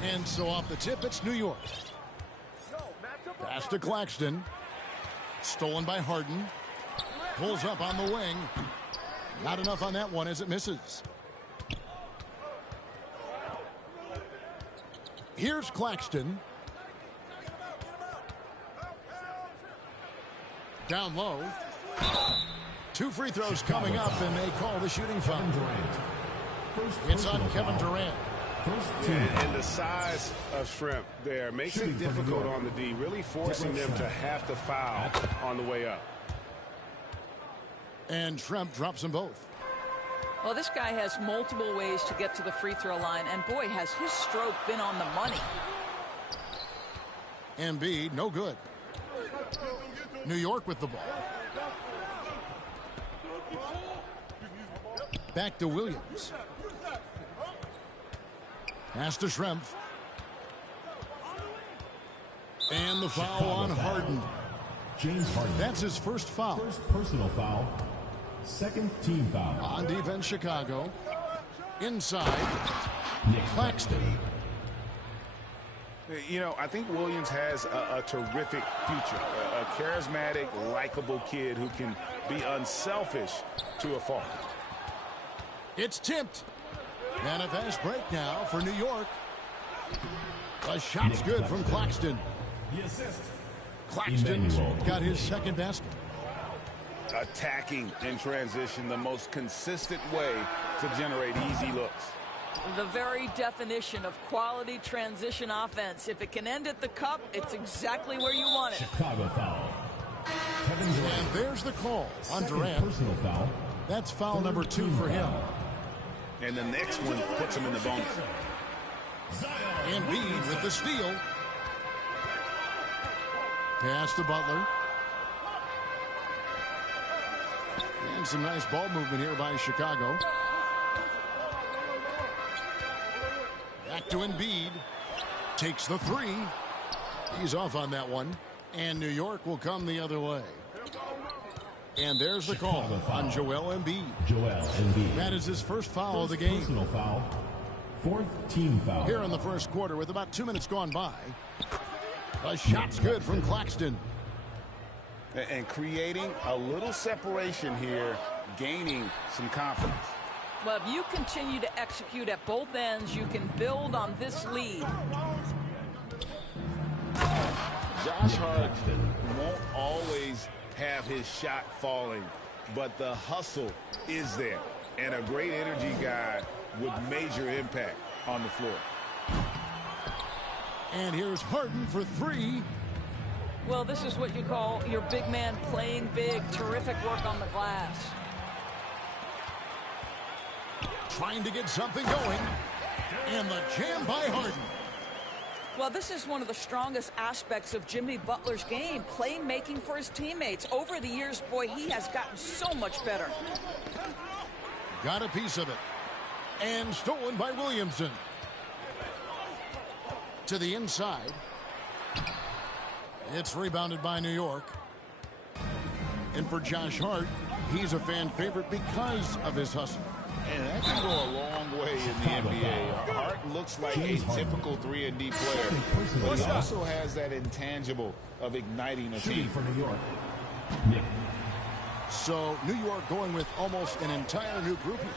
And so off the tip, it's New York. Pass to Claxton. Stolen by Harden. Pulls up on the wing. Not enough on that one as it misses. Here's Claxton. Down low. 2 free throws coming up, and they call the shooting foul. It's on Kevin Durant. And the size of Shrimp there makes it difficult on the D, really forcing them to have to foul on the way up. And Shrimp drops them both. Well, this guy has multiple ways to get to the free throw line, and boy, has his stroke been on the money. Embiid, no good. New York with the ball. Back to Williams. Pass to Shrimp. And the foul on Harden. James Harden. That's his first foul. First personal foul. Second team foul. On defense, Chicago. Inside. Claxton. You know, I think Williams has a terrific future. A charismatic, likable kid who can be unselfish to a fault. It's tipped. And a fast break now for New York. A shot's good from Claxton. The assist. Claxton's got his second basket. Attacking in transition, the most consistent way to generate easy looks. The very definition of quality transition offense. If it can end at the cup, it's exactly where you want it. Chicago foul. And there's the call on Durant. Personal foul. That's foul number 2 for him. And the next one puts him in the bonus. Embiid with the steal. Pass to Butler. And some nice ball movement here by Chicago. Back to Embiid. Takes the 3. He's off on that one. And New York will come the other way. And there's the call on Joel Embiid. Joel Embiid. That is his first foul of the game. Personal foul. Fourth team foul. Here in the first quarter with about 2 minutes gone by. A shot's good from Claxton. And creating a little separation here, gaining some confidence. Well, if you continue to execute at both ends, you can build on this lead. Josh Hart won't always have his shot falling, but the hustle is there. And a great energy guy with major impact on the floor. And here's Harden for 3. Well, this is what you call your big man playing big. Terrific work on the glass. Trying to get something going. And the jam by Harden. Well, this is one of the strongest aspects of Jimmy Butler's game, playmaking for his teammates. Over the years, boy, he has gotten so much better. Got a piece of it. And stolen by Williamson. To the inside. It's rebounded by New York. And for Josh Hart, he's a fan favorite because of his hustle. And that can go a long way in the NBA. Hart looks like a typical 3-and-D player, but he also has that intangible of igniting a team. For New York. So New York going with almost an entire new group here.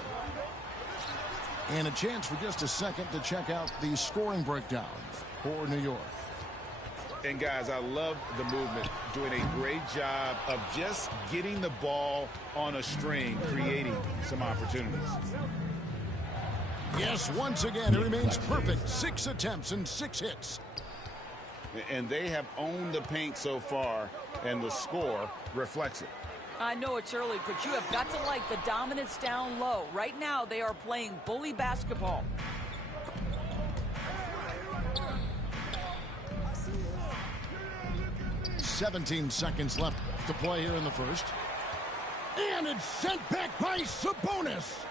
And a chance for just a second to check out the scoring breakdown for New York. And guys, I love the movement, doing a great job of just getting the ball on a string, creating some opportunities. Yes, once again, it remains perfect. 6 attempts and 6 hits. And they have owned the paint so far, and the score reflects it. I know it's early, but you have got to like the dominance down low. Right now, they are playing bully basketball. "17 seconds left to play here in the first. And it's sent back by Sabonis.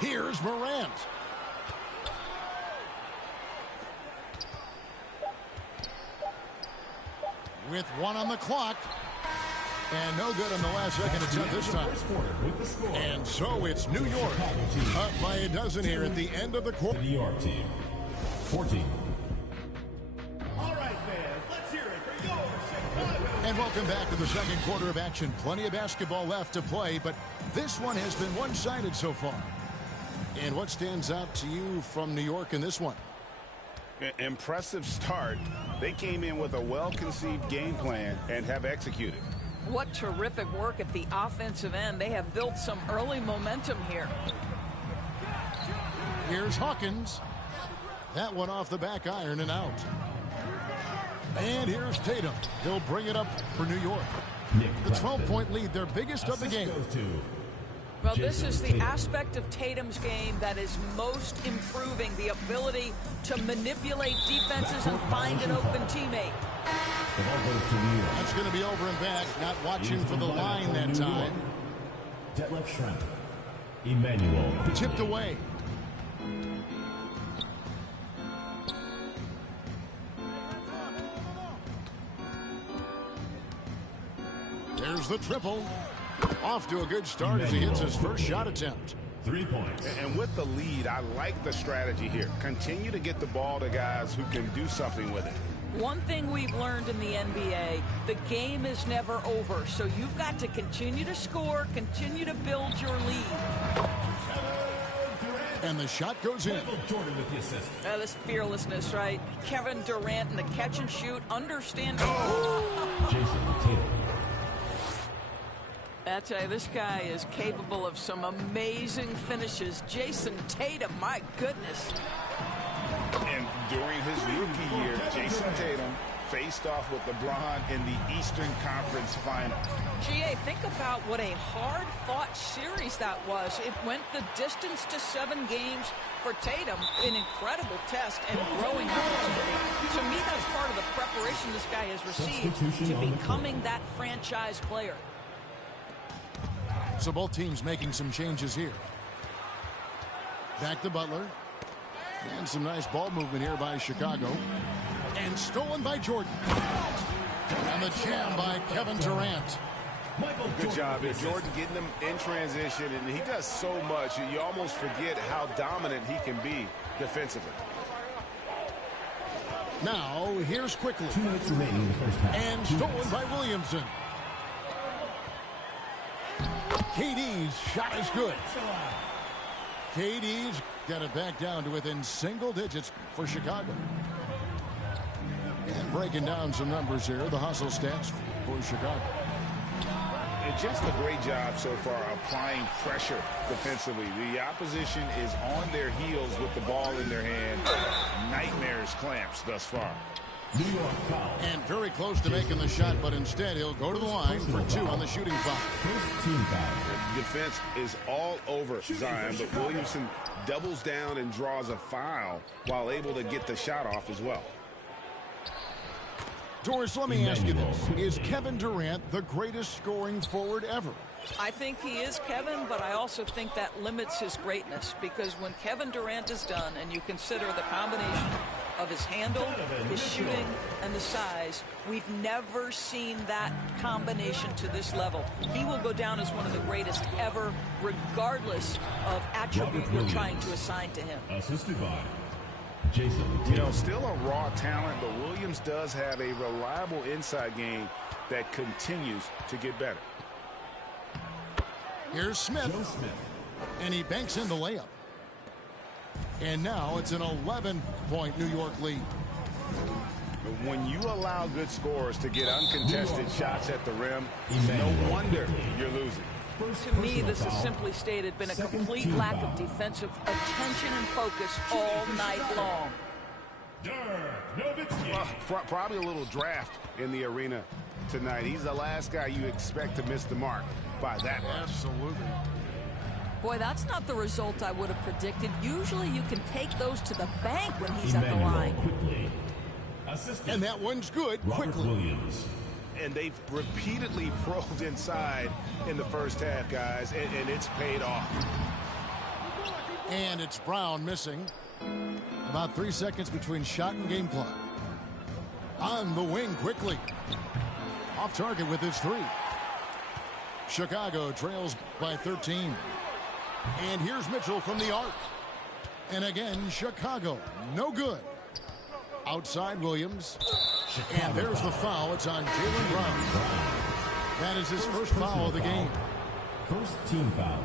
Here's Morant. With 1 on the clock. And no good on the last second attempt this time. And so it's New York up by a dozen here at the end of the quarter. New York team, 14. All right, fans, let's hear it for your Chicago. And welcome back to the second quarter of action. Plenty of basketball left to play, but this one has been one-sided so far. And what stands out to you from New York in this one? Impressive start. They came in with a well-conceived game plan and have executed. What terrific work at the offensive end. They have built some early momentum here. Here's Hawkins. That one off the back iron and out. And here's Tatum. He'll bring it up for New York. The 12-point lead, their biggest of the game. Well, this is the aspect of Tatum's game that is most improving, the ability to manipulate defenses and find an open teammate. That's going to be over and back, not watching for the line that time. Detlef Schrempf, Emmanuel. Tipped away. There's the triple. Off to a good start as he hits his first shot attempt. 3 points. And with the lead, I like the strategy here. Continue to get the ball to guys who can do something with it. One thing we've learned in the NBA, the game is never over. So you've got to continue to score, continue to build your lead. And the shot goes in. Jordan with the assist. This fearlessness, right? Kevin Durant in the catch and shoot, understanding. Jason Tatum. I tell you, this guy is capable of some amazing finishes. Jason Tatum, my goodness. And during his rookie year, Jason Tatum faced off with LeBron in the Eastern Conference Final. GA, think about what a hard-fought series that was. It went the distance to 7 games for Tatum, an incredible test and growing opportunity. To me, that's part of the preparation this guy has received to becoming that franchise player. So both teams making some changes here. Back to Butler. And some nice ball movement here by Chicago. And stolen by Jordan. And the jam by Kevin Durant. Good job here. Jordan getting them in transition, and he does so much, you almost forget how dominant he can be defensively. Now, here's quickly. 2 minutes remaining in the first half. And stolen by Williamson. KD's shot is good. KD's got it back down to within single digits for Chicago. And breaking down some numbers here, the hustle stats for Chicago. And just a great job so far applying pressure defensively. The opposition is on their heels with the ball in their hand. Nightmares clamps thus far. New York foul. And very close to making the shot, but instead he'll go to the line for 2 on the shooting foul. First team foul. Defense is all over Zion, but Williamson doubles down and draws a foul while able to get the shot off as well. Doris, let me ask you this. Is Kevin Durant the greatest scoring forward ever? I think he is, Kevin, but I also think that limits his greatness, because when Kevin Durant is done and you consider the combination of his handle, his shooting, and the size, we've never seen that combination to this level. He will go down as one of the greatest ever, regardless of attribute you're trying to assign to him. Assisted by Jason Tatum. You know, still a raw talent, but Williams does have a reliable inside game that continues to get better. Here's Smith. Joe Smith. And he banks in the layup. And now it's an 11-point New York lead. When you allow good scorers to get uncontested shots at the rim, no wonder you're losing. To me, this has simply stated been a complete lack of defensive attention and focus all night long. Probably a little draft in the arena tonight. He's the last guy you expect to miss the mark by that much. Absolutely. Boy, that's not the result I would have predicted. Usually you can take those to the bank when he's at the line. Quickly. Assisted. And that one's good. Robert Quickly. Williams. And they've repeatedly probed inside in the first half, guys, and it's paid off. And it's Brown missing. About 3 seconds between shot and game clock. On the wing quickly. Off target with his 3. Chicago trails by 13. And here's Mitchell from the arc. And again, Chicago, no good. Outside Williams. And there's the foul. It's on Jaylen Brown. That is his first foul of the game. First team foul.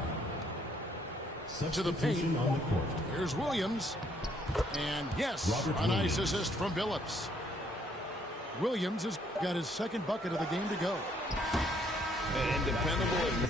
To the paint. Substitution on the court. Here's Williams. And yes, Robert a nice Williams. assist from Billups. Williams has got his second bucket of the game to go. And dependable.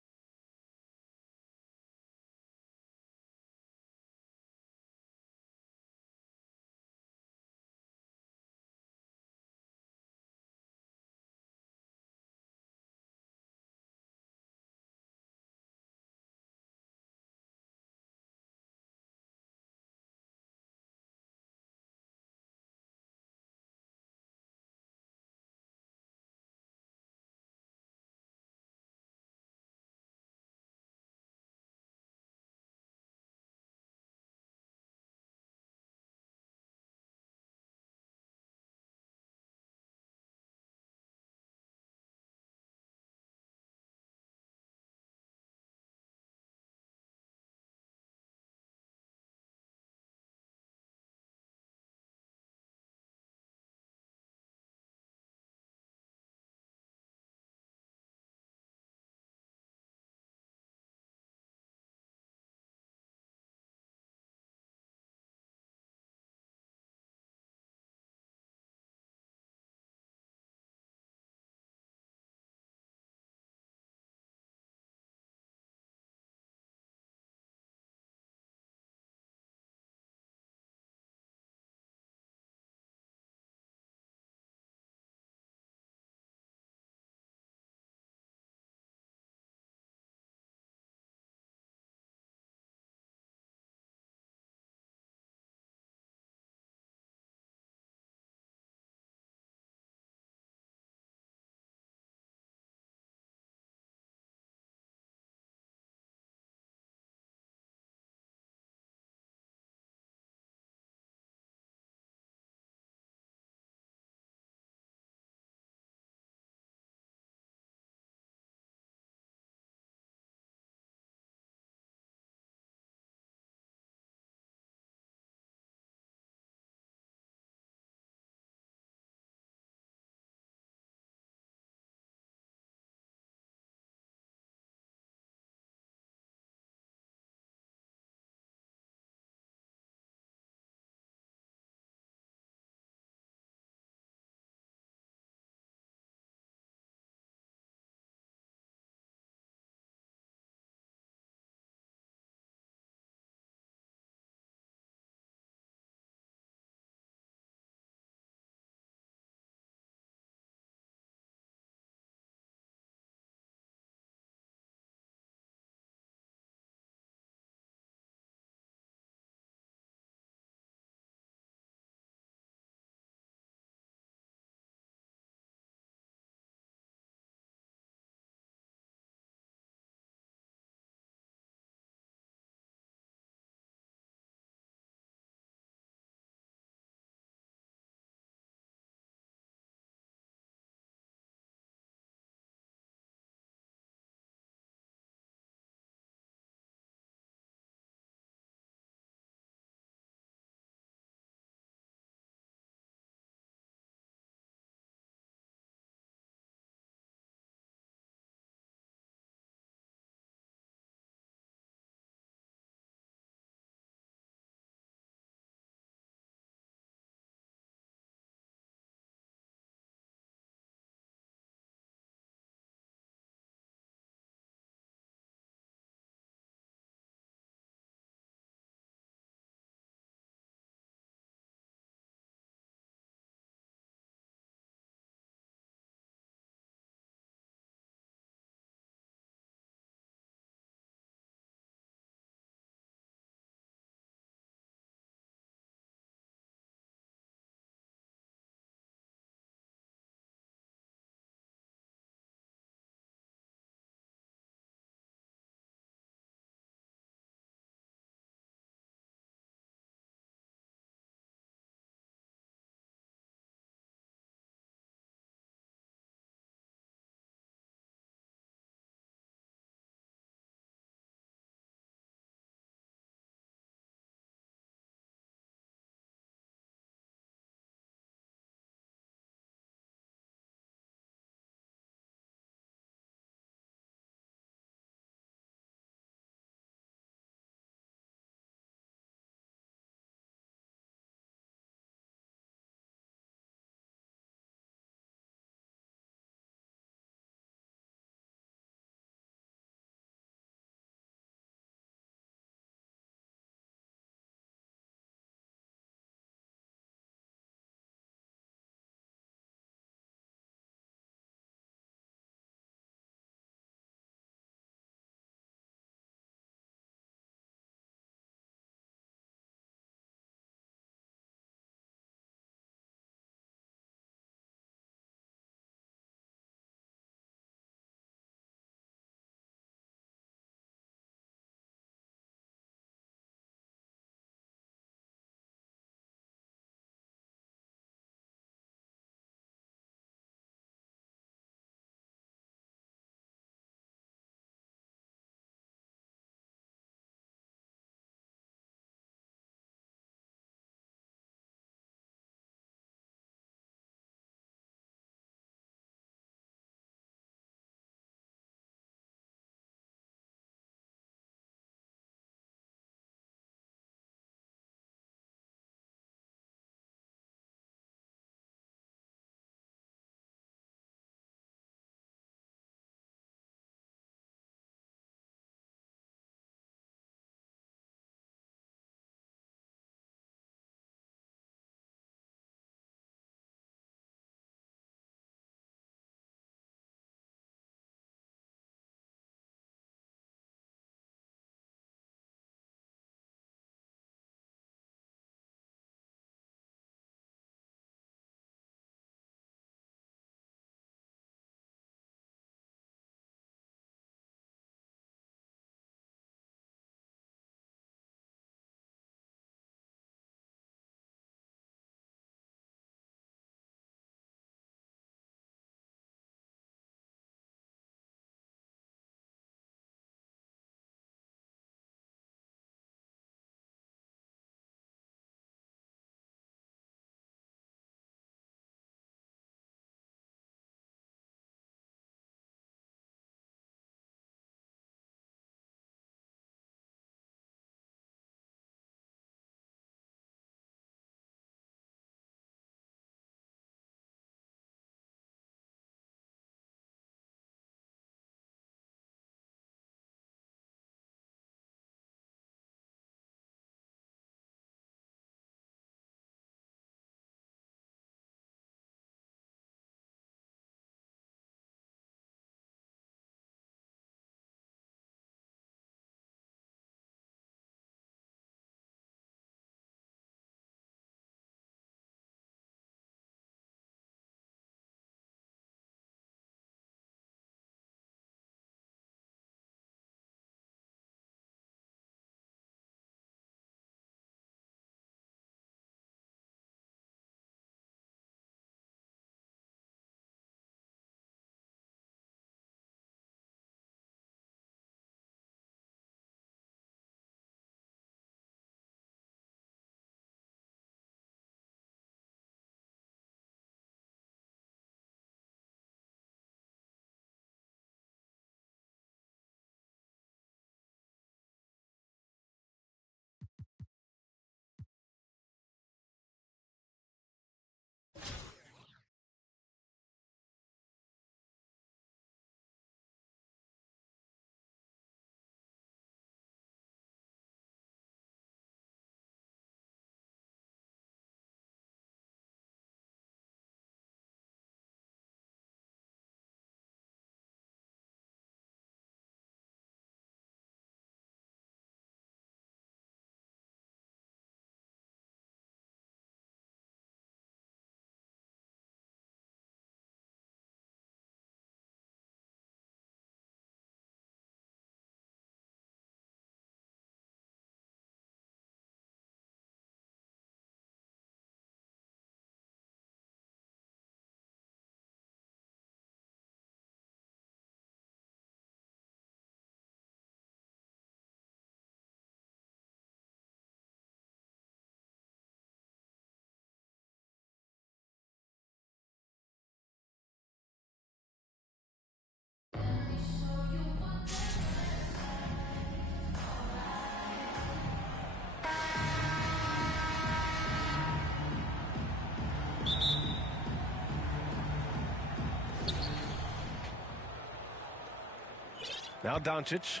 Now Doncic.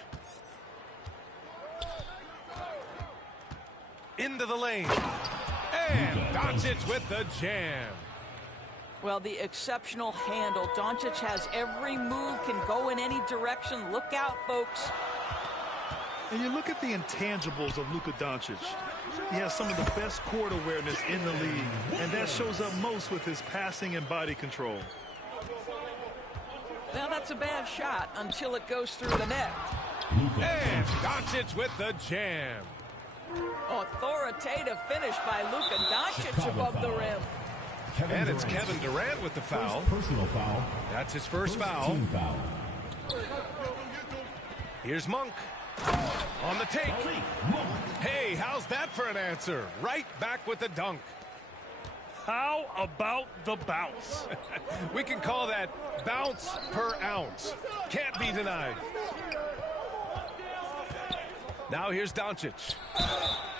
Into the lane. And Doncic with the jam. Well, the exceptional handle. Doncic has every move, can go in any direction. Look out, folks. And you look at the intangibles of Luka Doncic. He has some of the best court awareness in the league, and that shows up most with his passing and body control. Now that's a bad shot until it goes through the net. And Doncic with the jam. Authoritative finish by Luka Doncic above the rim. And it's Kevin Durant with the foul. Personal foul. That's his first foul. Team foul. Here's Monk. On the take. Hey, how's that for an answer? Right back with the dunk. How about the bounce? We can call that bounce per ounce. Can't be denied. Now here's Doncic.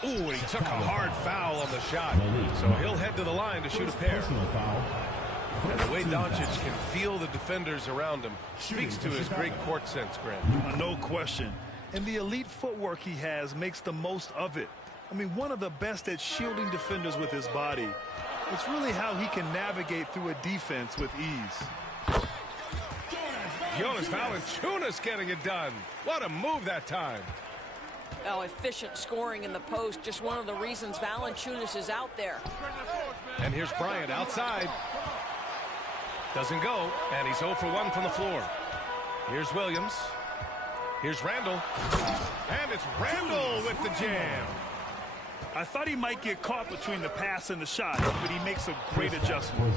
Ooh, and he took a hard foul on the shot. So he'll head to the line to shoot a pair. Personal foul. And the way Doncic can feel the defenders around him speaks to his great court sense, Grant. No question. And the elite footwork he has makes the most of it. I mean, one of the best at shielding defenders with his body. It's really how he can navigate through a defense with ease. Jonas Valanciunas getting it done. What a move that time. Oh, efficient scoring in the post. Just one of the reasons Valanciunas is out there. And here's Bryant outside. Doesn't go, and he's 0 for 1 from the floor. Here's Williams. Here's Randall. And it's Randall with the jam. I thought he might get caught between the pass and the shot, but he makes a great adjustment.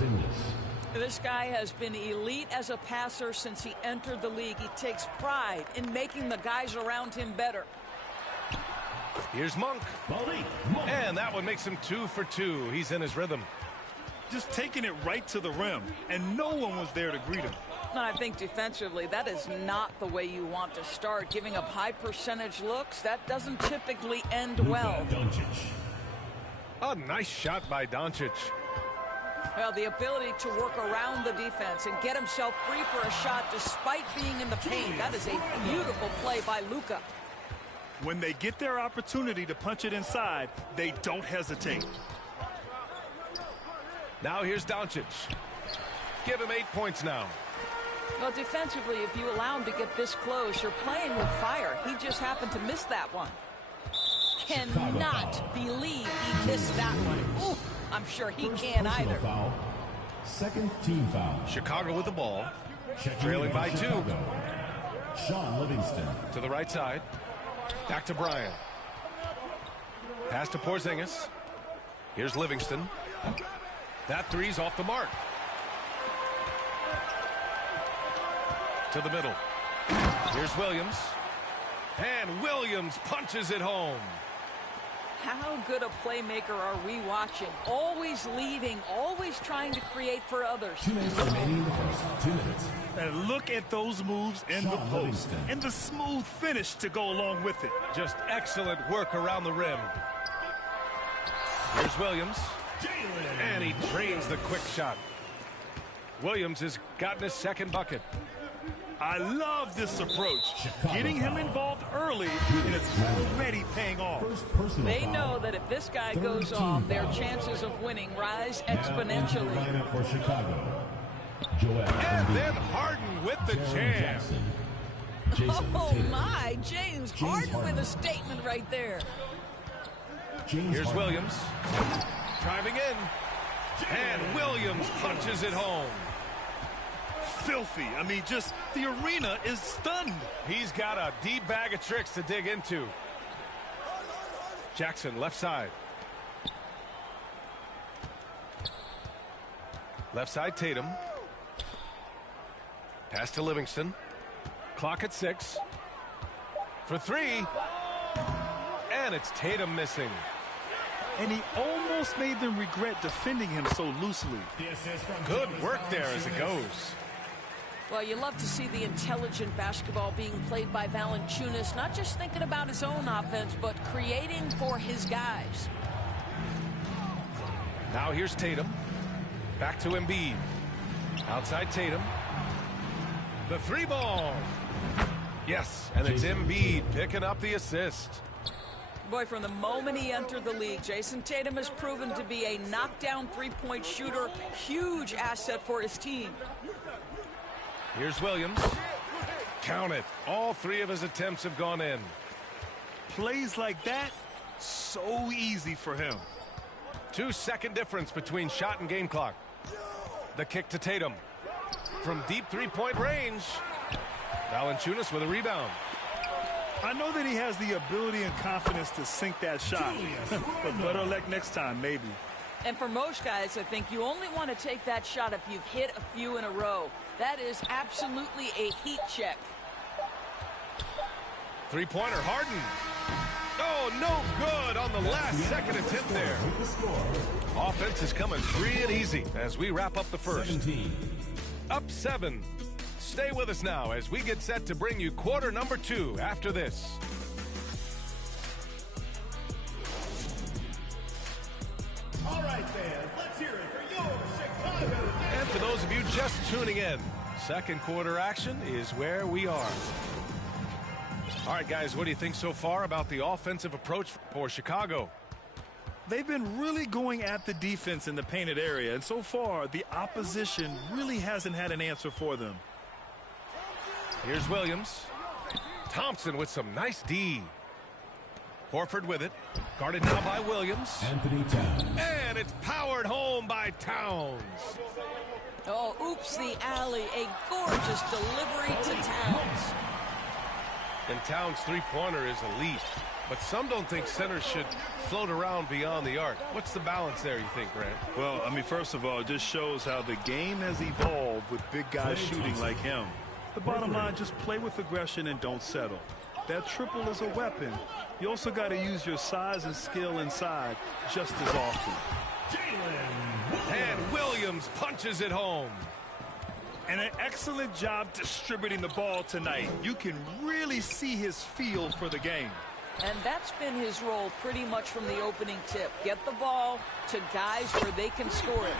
This guy has been elite as a passer since he entered the league. He takes pride in making the guys around him better. Here's Monk. And that one makes him 2 for 2. He's in his rhythm. Just taking it right to the rim, and no one was there to greet him. And I think defensively, that is not the way you want to start. Giving up high percentage looks, that doesn't typically end well. A nice shot by Doncic. Well, the ability to work around the defense and get himself free for a shot despite being in the paint. That is a beautiful play by Luka. When they get their opportunity to punch it inside, they don't hesitate. Now here's Doncic. Give him 8 points now. Well, defensively, if you allow him to get this close, you're playing with fire. He just happened to miss that one. Cannot believe he missed that one. Ooh, I'm sure he can't either. Foul. Second team foul. Chicago with the ball. Checking Trailing in by for 2. Chicago. Sean Livingston. To the right side. Back to Bryant. Pass to Porzingis. Here's Livingston. That three's off the mark. To the middle. Here's Williams. And Williams punches it home. How good a playmaker are we watching? Always leading, always trying to create for others. 2 minutes remaining in the first. 2 minutes. And look at those moves in the Sean post. Livingston. And the smooth finish to go along with it. Just excellent work around the rim. Here's Williams. And he drains the quick shot. Williams has gotten his second bucket. I love this approach. Getting him involved early, and it's already paying off. First personal They foul. know that if this guy Third goes team off, their foul. chances of winning rise Now into the exponentially. lineup for Chicago. Joel And Embiid. then Harden with the Jaren jam. Jackson. Jason Oh Tatum. my, James Harden with a statement right there. James Here's Harden. Williams. Driving in. And Williams punches it home. Filthy. I mean, just the arena is stunned. He's got a deep bag of tricks to dig into. Jackson left side. Left side Tatum. Pass to Livingston. Clock at 6. For 3. And it's Tatum missing. And he almost made them regret defending him so loosely. Good work there as it goes. Well, you love to see the intelligent basketball being played by Valanciunas, not just thinking about his own offense, but creating for his guys. Now here's Tatum. Back to Embiid. Outside Tatum. The 3 ball. Yes, and it's Embiid picking up the assist. Boy, from the moment he entered the league, Jason Tatum has proven to be a knockdown three-point shooter. Huge asset for his team. Here's Williams. Count it. All 3 of his attempts have gone in. Plays like that, so easy for him. 2-second difference between shot and game clock. The kick to Tatum. From deep three-point range. Valanciunas with a rebound. I know that he has the ability and confidence to sink that shot. But better luck next time, maybe. And for most guys, I think you only want to take that shot if you've hit a few in a row. That is absolutely a heat check. Three-pointer, Harden. Oh, no good on the last second attempt there. Offense is coming free and easy as we wrap up the first. 17. Up 7. Stay with us now as we get set to bring you quarter number 2 after this. All right, fans, let's hear it for your Chicago. And for those of you just tuning in, second quarter action is where we are. All right, guys, what do you think so far about the offensive approach for Chicago? They've been really going at the defense in the painted area, and so far, the opposition really hasn't had an answer for them. Here's Williams. Thompson with some nice D. Horford with it. Guarded now by Williams. Anthony Towns. And it's powered home by Towns. Oh, oops, the alley. A gorgeous delivery to Towns. And Towns' three-pointer is elite. But some don't think centers should float around beyond the arc. What's the balance there, you think, Grant? Well, I mean, first of all, it just shows how the game has evolved with big guys shooting like him. The bottom line, just play with aggression and don't settle. That triple is a weapon. You also got to use your size and skill inside just as often. And Williams punches it home. And an excellent job distributing the ball tonight. You can really see his feel for the game. And that's been his role pretty much from the opening tip. Get the ball to guys where they can score it.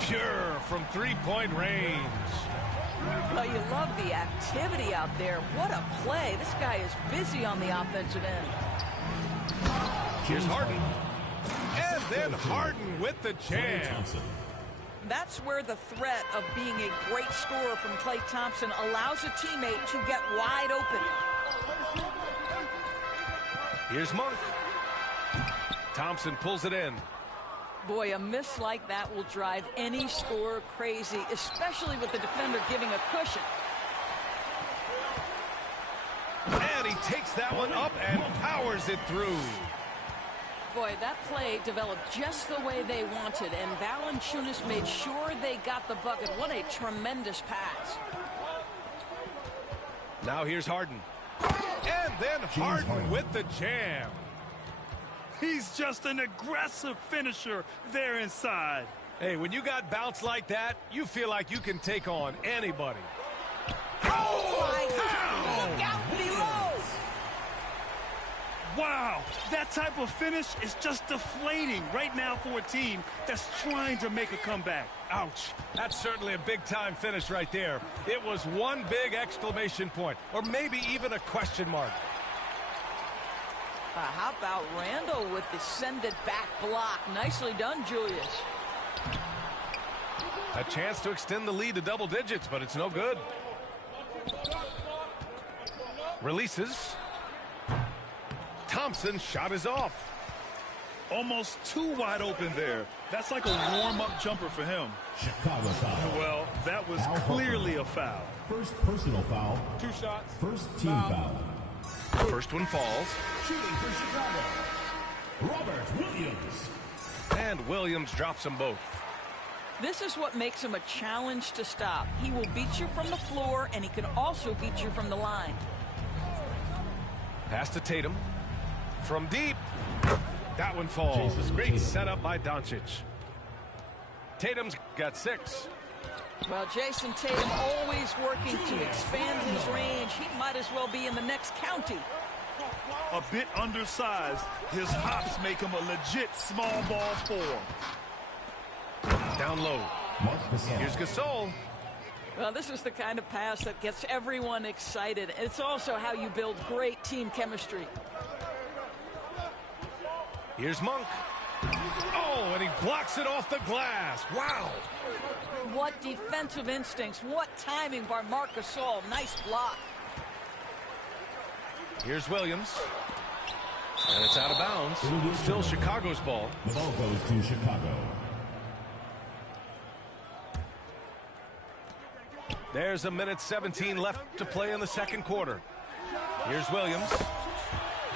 Pure from three-point range. Well, you love the activity out there. What a play. This guy is busy on the offensive end. Here's Harden. And then Harden with the jam. That's where the threat of being a great scorer from Klay Thompson allows a teammate to get wide open. Here's Monk. Thompson pulls it in. Boy, a miss like that will drive any scorer crazy, especially with the defender giving a cushion. And he takes that one up and powers it through. Boy, that play developed just the way they wanted, and Valanciunas made sure they got the bucket. What a tremendous pass. Now here's Harden. And then Harden with the jam. He's just an aggressive finisher there inside. Hey, when you got bounce like that, you feel like you can take on anybody. Oh, Look out below! Wow, that type of finish is just deflating right now for a team that's trying to make a comeback. Ouch. That's certainly a big-time finish right there. It was one big exclamation point, or maybe even a question mark. How about Randall with the send-it-back block? Nicely done, Julius. A chance to extend the lead to double digits, but it's no good. Releases. Thompson's shot is off. Almost too wide open there. That's like a warm-up jumper for him. Chicago foul. Well, that was Foul clearly a foul. First personal foul. 2 shots. First team foul. First one falls. Shooting for Chicago, Robert Williams. And Williams drops them both. This is what makes him a challenge to stop. He will beat you from the floor, and he can also beat you from the line. Pass to Tatum. From deep. That one falls. Great setup by Doncic. Tatum's got 6. Well, Jason Tatum always working to expand his range. He might as well be in the next county. A bit undersized. His hops make him a legit small ball 4. Down low. Marc Gasol. Here's Gasol. Well, this is the kind of pass that gets everyone excited. It's also how you build great team chemistry. Here's Monk. Oh, and he blocks it off the glass. Wow. What defensive instincts. What timing by Marc Gasol. Nice block. Here's Williams. And it's out of bounds. Still Chicago's ball. The ball goes to Chicago. There's a minute 17 left to play in the second quarter. Here's Williams.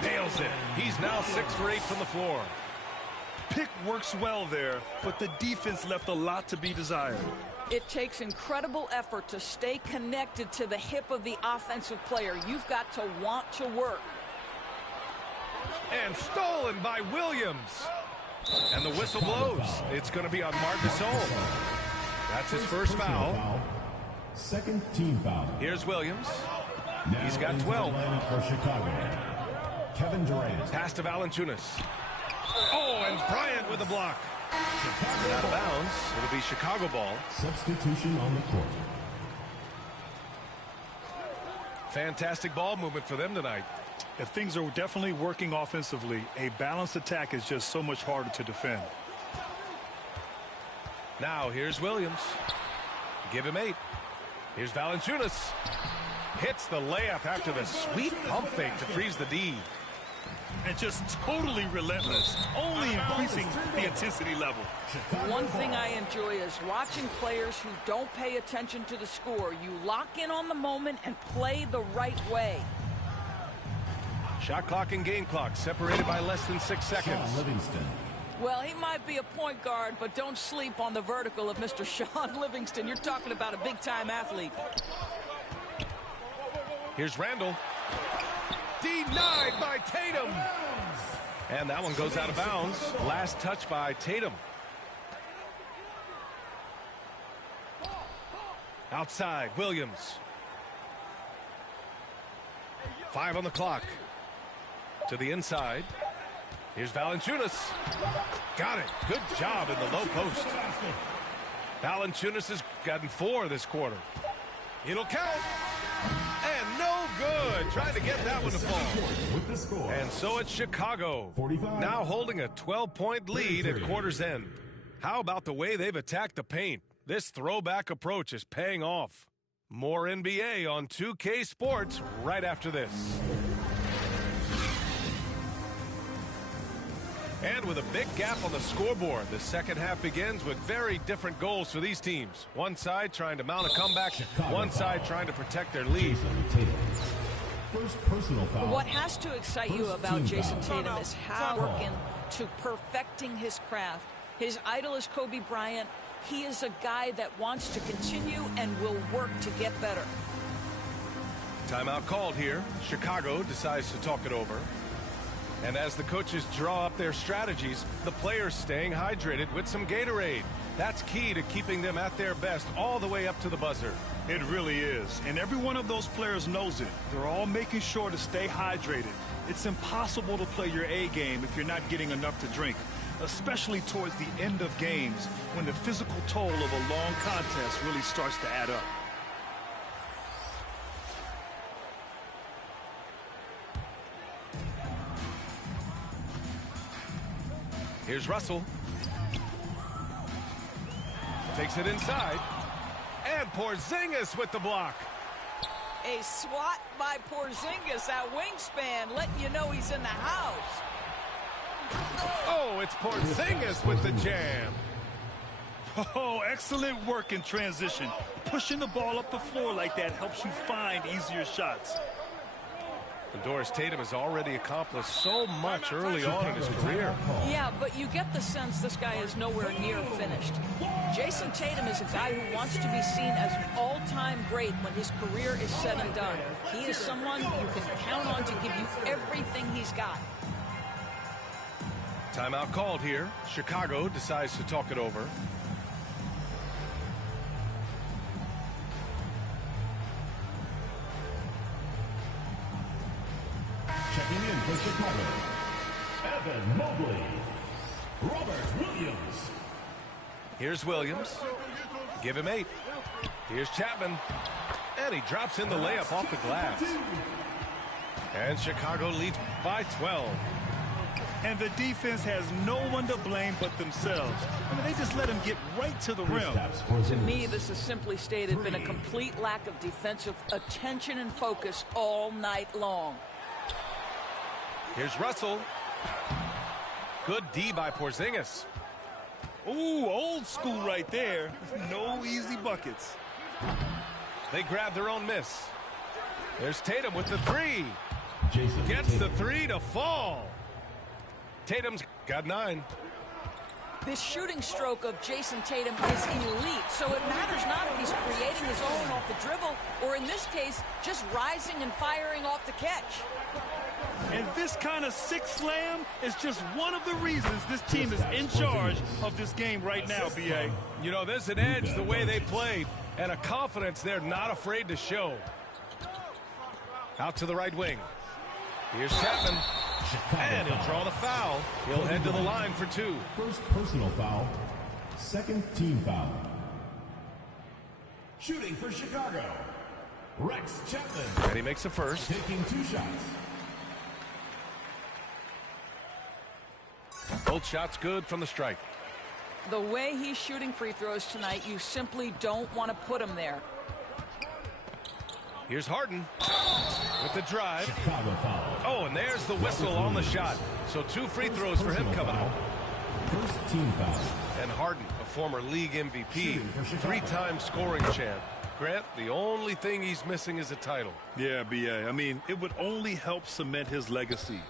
Nails it. He's now 6 for 8 from the floor. Pick works well there, but the defense left a lot to be desired. It takes incredible effort to stay connected to the hip of the offensive player. You've got to want to work. And stolen by Williams. And the whistle blows. It's going to be on Marc Gasol. That's his first foul. Second team foul. Here's Williams. Now He's got into 12. the lineup for Chicago. Kevin Durant. Pass to Valanciunas. Oh, and Bryant with the block. Out of bounds. It'll be Chicago ball. Substitution on the court. Fantastic ball movement for them tonight. If things are definitely working offensively, a balanced attack is just so much harder to defend. Now here's Williams. Give him 8. Here's Valanciunas. Hits the layup after the sweet pump fake to freeze the D. And just totally relentless, only increasing the intensity level. One thing I enjoy is watching players who don't pay attention to the score. You lock in on the moment and play the right way. Shot clock and game clock separated by less than 6 seconds. Sean Livingston. Well, he might be a point guard, but don't sleep on the vertical of Mr. Sean Livingston. You're talking about a big-time athlete. Here's Randall. Denied by Tatum. And that one goes out of bounds. Last touch by Tatum. Outside, Williams. 5 on the clock. To the inside. Here's Valanciunas. Got it. Good job in the low post. Valanciunas has gotten 4 this quarter. It'll count. And no good. Trying to get that one to fall. With the score. And so it's Chicago. 45. Now holding a 12-point lead at quarter's end. How about the way they've attacked the paint? This throwback approach is paying off. More NBA on 2K Sports right after this. And with a big gap on the scoreboard, the second half begins with very different goals for these teams. One side trying to mount a comeback, one side trying to protect their lead. First personal foul. What has to excite you about Jason Tatum is how he's working to perfecting his craft. His idol is Kobe Bryant. He is a guy that wants to continue and will work to get better. Timeout called here. Chicago decides to talk it over. And as the coaches draw up their strategies, the players staying hydrated with some Gatorade. That's key to keeping them at their best all the way up to the buzzer. It really is. And every one of those players knows it. They're all making sure to stay hydrated. It's impossible to play your A game if you're not getting enough to drink, especially towards the end of games when the physical toll of a long contest really starts to add up. Here's Russell. Takes it inside. And Porzingis with the block. A swat by Porzingis at wingspan, letting you know he's in the house. Oh, it's Porzingis with the jam. Oh, excellent work in transition. Pushing the ball up the floor like that helps you find easier shots. And Doris Tatum has already accomplished so much early on in his career. Yeah, but you get the sense this guy is nowhere near finished. Jason Tatum is a guy who wants to be seen as an all-time great when his career is said and done. He is someone you can count on to give you everything he's got. Timeout called here. Chicago decides to talk it over. Checking in for Chicago, Evan Mobley, Robert Williams. Here's Williams. Give him 8. Here's Chapman. And he drops in the layup off the glass. And Chicago leads by 12. And the defense has no one to blame but themselves. I mean, they just let him get right to the rim. To me, this has simply stated been a complete lack of defensive attention and focus all night long. Here's Russell. Good D by Porzingis. Ooh, old school right there. No easy buckets. They grab their own miss. There's Tatum with the 3. Jason Gets Tatum. the 3 to fall. Tatum's got 9. This shooting stroke of Jason Tatum is elite, so it matters not if he's creating his own off the dribble or, in this case, just rising and firing off the catch. And this kind of sick slam is just one of the reasons this team is in charge of this game right now, B.A. You know, there's an edge the way they played and a confidence they're not afraid to show. Out to the right wing. Here's Chapman. And he'll draw the foul. He'll head to the line for 2. First personal foul. Second team foul. Shooting for Chicago, Rex Chapman. And he makes a first. Taking 2 shots. Both shots good from the strike. The way he's shooting free throws tonight, you simply don't want to put him there. Here's Harden with the drive. Chicago foul. Oh, and there's the whistle on the shot. So 2 free throws for him coming up. First team foul. And Harden, a former league MVP, 3-time scoring champ. Grant, the only thing he's missing is a title. Yeah, B.A. I mean, it would only help cement his legacy.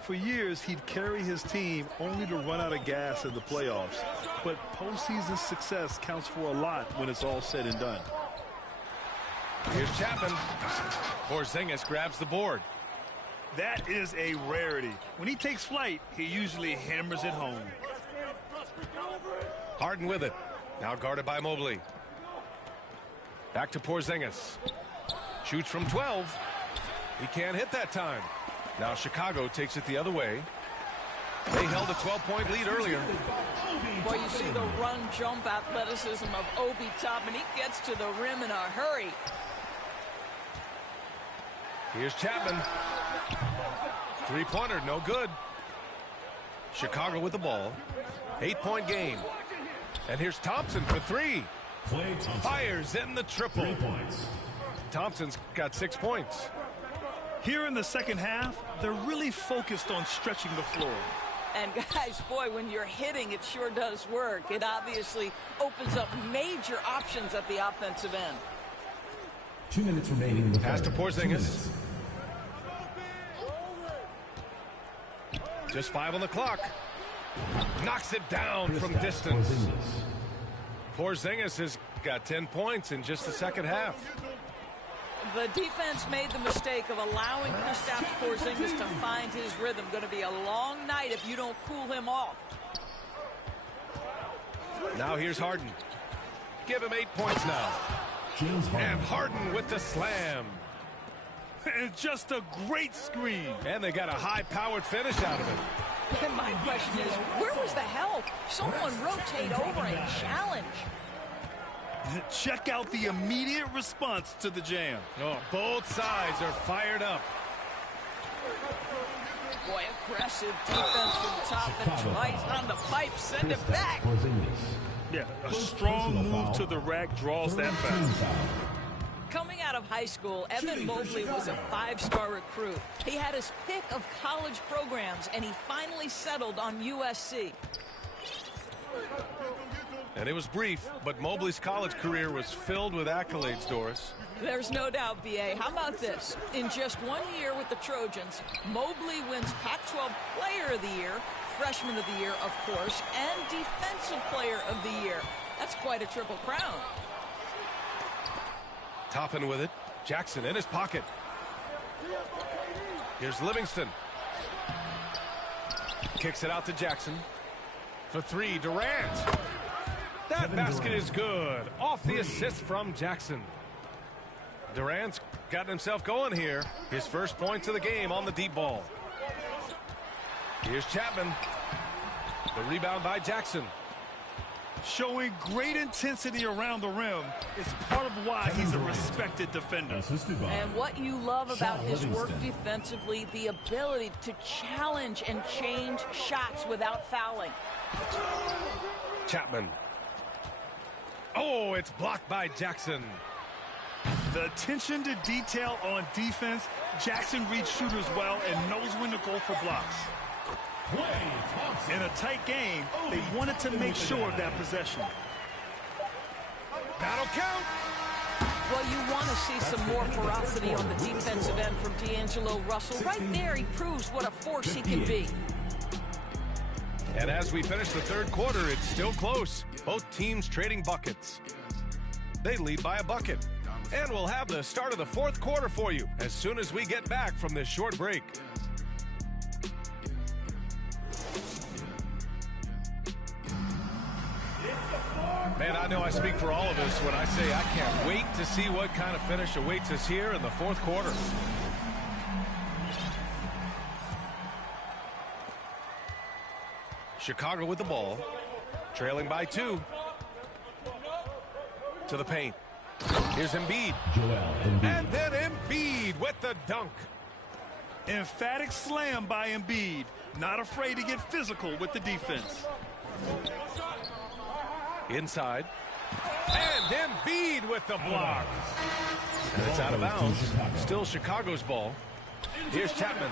For years, he'd carry his team only to run out of gas in the playoffs. But postseason success counts for a lot when it's all said and done. Here's Chapman. Porzingis grabs the board. That is a rarity. When he takes flight, he usually hammers it home. Harden with it. Now guarded by Mobley. Back to Porzingis. Shoots from 12. He can't hit that time. Now Chicago takes it the other way. They held a 12-point lead earlier. Boy, you see the run-jump athleticism of Obi Toppin. He gets to the rim in a hurry. Here's Chapman. 3-pointer, no good. Chicago with the ball. 8-point game. And here's Thompson for 3. Klay Thompson. Fires in the triple. 3 points. Thompson's got 6 points. Here in the second half, they're really focused on stretching the floor. And guys, boy, when you're hitting, it sure does work. It obviously opens up major options at the offensive end. 2 minutes remaining in the Pass to third. 2 Porzingis. minutes. Just 5 on the clock. Knocks it down from Kristaps distance. Porzingis. Porzingis has got 10 points in just the second half. The defense made the mistake of allowing Kristaps Porzingis to find his rhythm. Going to be a long night if you don't cool him off. Now here's Harden. Give him 8 points now. James And Harden. Harden with the slam. And just a great screen. And they got a high-powered finish out of it. And my question is, where was the help? Someone rotate over and challenge. Check out the immediate response to the jam. Oh, both sides are fired up. Boy, aggressive defense from top and twice on the pipe. Send it back. Porzingis. Yeah, a First strong personal move foul. to the rack draws that Third team foul. foul. Coming out of high school, Evan Mobley was a 5-star recruit. He had his pick of college programs, and he finally settled on USC. And it was brief, but Mobley's college career was filled with accolades, Doris. There's no doubt, B.A. How about this? In just 1 year with the Trojans, Mobley wins Pac-12 Player of the Year, Freshman of the Year, of course, and Defensive Player of the Year. That's quite a triple crown. Toppin with it. Jackson in his pocket. Here's Livingston. Kicks it out to Jackson. For 3, Durant. That basket is good. Off the assist from Jackson. Durant's gotten himself going here. His first points of the game on the deep ball. Here's Chapman. The rebound by Jackson. Showing great intensity around the rim is part of why he's a respected defender. And what you love about his work defensively, the ability to challenge and change shots without fouling. Chapman. Oh, it's blocked by Jackson. The attention to detail on defense, Jackson reads shooters well and knows when to go for blocks. In a tight game, they wanted to make sure of that possession. That'll count. Well, you want to see some more ferocity on the defensive end from D'Angelo Russell. Right there, he proves what a force he can be. And as we finish the third quarter, it's still close. Both teams trading buckets. They lead by a bucket. And we'll have the start of the fourth quarter for you as soon as we get back from this short break. Man, I know I speak for all of us when I say I can't wait to see what kind of finish awaits us here in the fourth quarter. Chicago with the ball, trailing by 2. To the paint. Here's Embiid. And then Embiid with the dunk. Emphatic slam by Embiid. Not afraid to get physical with the defense. Inside. And Embiid with the block. And it's out of bounds. Still Chicago's ball. Here's Chapman.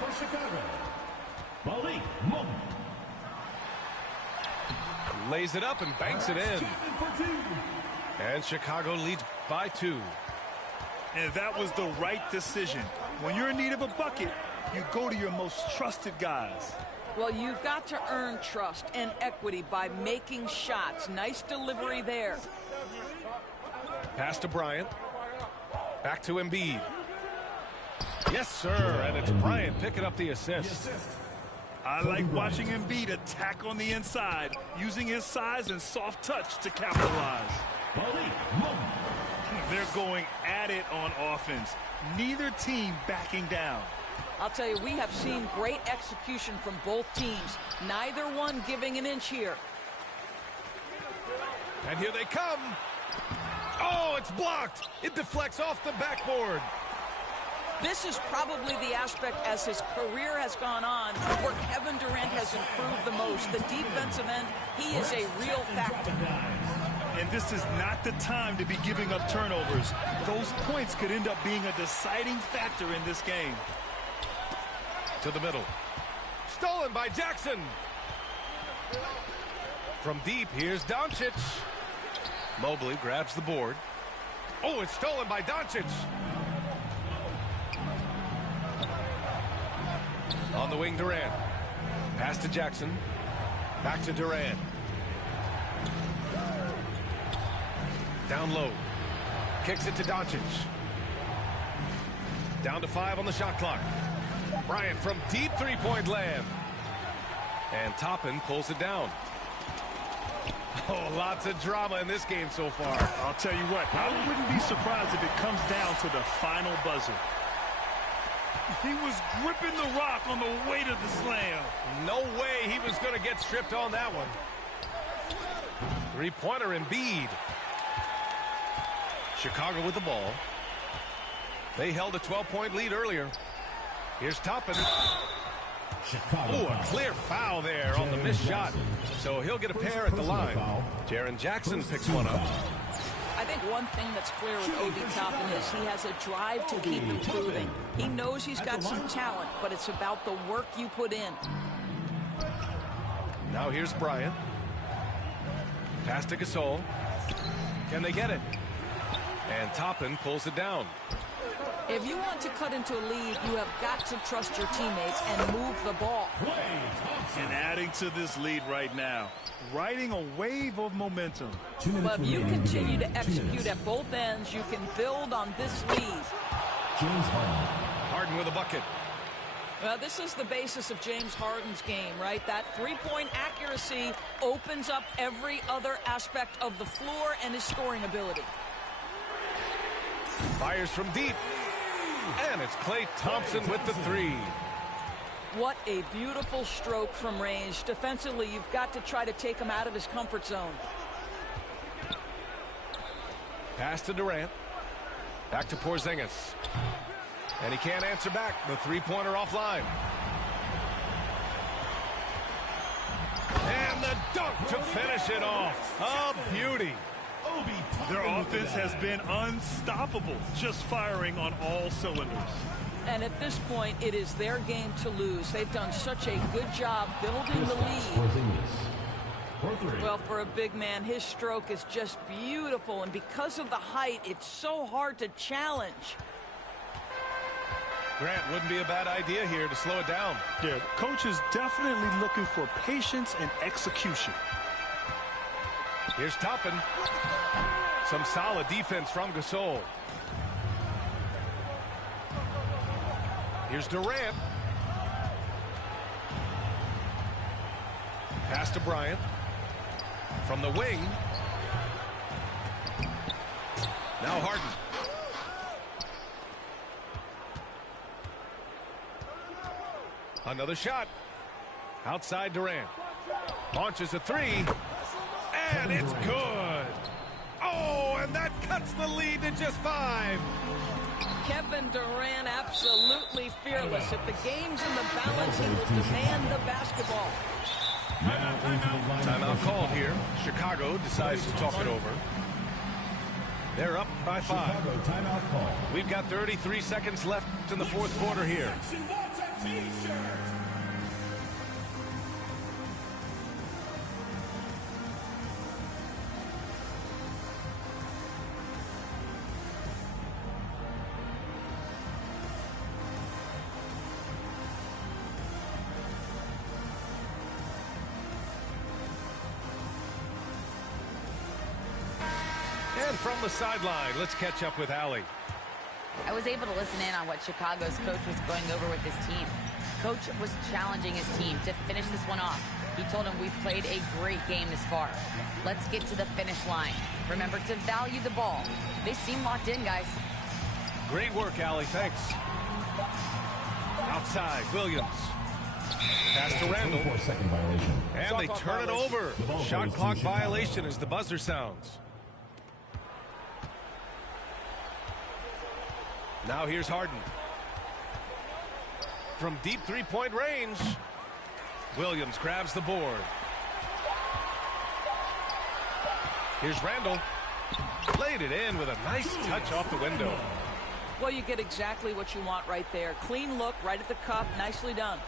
Lays it up and banks it in. And Chicago leads by 2. And that was the right decision. When you're in need of a bucket, you go to your most trusted guys. Well, you've got to earn trust and equity by making shots. Nice delivery there. Pass to Bryant. Back to Embiid. Yes, sir. And it's Bryant picking up the assist. I like watching Embiid attack on the inside, using his size and soft touch to capitalize. They're going at it on offense. Neither team backing down. I'll tell you, we have seen great execution from both teams. Neither one giving an inch here. And here they come. Oh, it's blocked. It deflects off the backboard. This is probably the aspect as his career has gone on where Kevin Durant has improved the most. The defensive end, he is a real factor. And this is not the time to be giving up turnovers. Those points could end up being a deciding factor in this game. To the middle. Stolen by Jackson. From deep, here's Doncic. Mobley grabs the board. Oh, it's stolen by Doncic. On the wing, Durant. Pass to Jackson. Back to Durant. Down low. Kicks it to Doncic. Down to 5 on the shot clock. Bryant from deep three-point land. And Toppin pulls it down. Oh, lots of drama in this game so far. I'll tell you what, I wouldn't be surprised if it comes down to the final buzzer. He was gripping the rock on the weight of the slam. No way he was going to get stripped on that one. Three-pointer Embiid. Chicago with the ball. They held a 12-point lead earlier. Here's Toppin. Oh, a clear foul there on the missed shot. So he'll get a pair at the line. Jaren Jackson picks one up. I think one thing that's clear with Obi Toppin is he has a drive to keep improving. He knows he's got some talent, but it's about the work you put in. Now here's Bryant. Pass to Gasol. Can they get it? And Toppin pulls it down. If you want to cut into a lead, you have got to trust your teammates and move the ball. And adding to this lead right now, riding a wave of momentum. But if you continue to execute at both ends, you can build on this lead. James Harden. Harden with a bucket. Well, this is the basis of James Harden's game, right? That three-point accuracy opens up every other aspect of the floor and his scoring ability. Fires from deep. And it's Klay Thompson with the three. What a beautiful stroke from range. Defensively, you've got to try to take him out of his comfort zone. Pass to Durant. Back to Porzingis. And he can't answer back. The three-pointer offline. And the dunk to finish it off. A beauty. Their offense has been unstoppable, just firing on all cylinders. And at this point, it is their game to lose. They've done such a good job building the lead. Well, for a big man, his stroke is just beautiful. And because of the height, it's so hard to challenge. Grant, wouldn't be a bad idea here to slow it down. Yeah, coach is definitely looking for patience and execution. Here's Toppin. Some solid defense from Gasol. Here's Durant. Pass to Bryant. From the wing. Now Harden. Another shot. Outside Durant. Launches a three. And it's good. Oh, and that cuts the lead to just 5. Kevin Durant absolutely fearless. If the game's in the balance, he will demand the basketball. Timeout called here. Chicago decides to talk it over. They're up by 5. Chicago timeout call. We've got 33 seconds left in the fourth quarter here. And from the sideline, let's catch up with Allie. I was able to listen in on what Chicago's coach was going over with his team. Coach was challenging his team to finish this one off. He told him, we've played a great game this far. Let's get to the finish line. Remember to value the ball. They seem locked in, guys. Great work, Allie. Thanks. Outside, Williams. Pass to Randall. 24-second violation. And they turn it over. Shot clock violation as the buzzer sounds. Now here's Harden. From deep three-point range, Williams grabs the board. Here's Randall. Laid it in with a nice touch off the window. Well, you get exactly what you want right there. Clean look, right at the cup. Nicely done.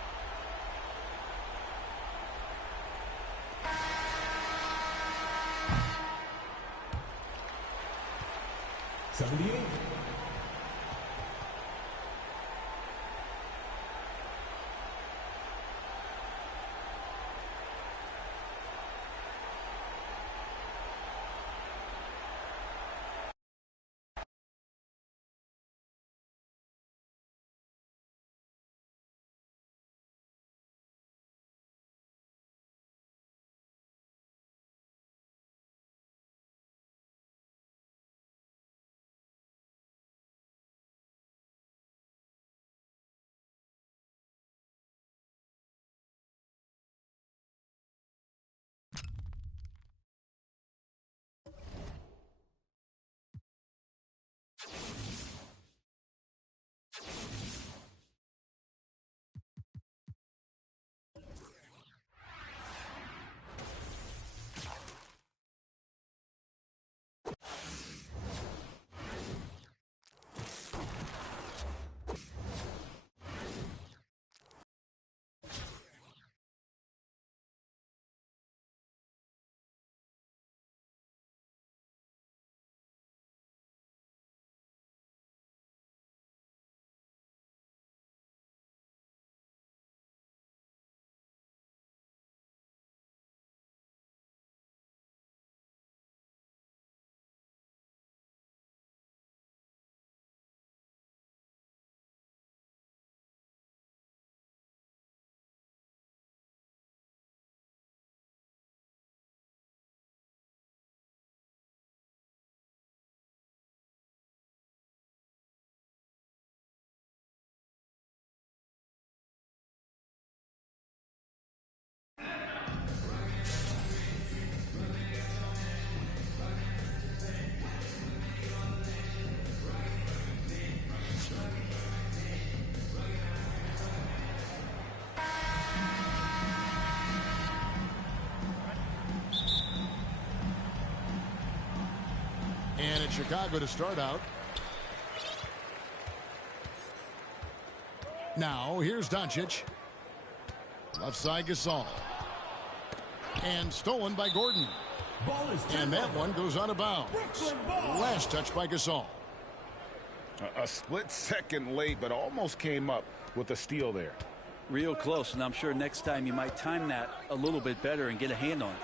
it's Chicago to start out. Now, here's Doncic. Left side, Gasol. And stolen by Gordon. And that one goes out of bounds. Last touch by Gasol. A split second late, but almost came up with a steal there. Real close, and I'm sure next time you might time that a little bit better and get a hand on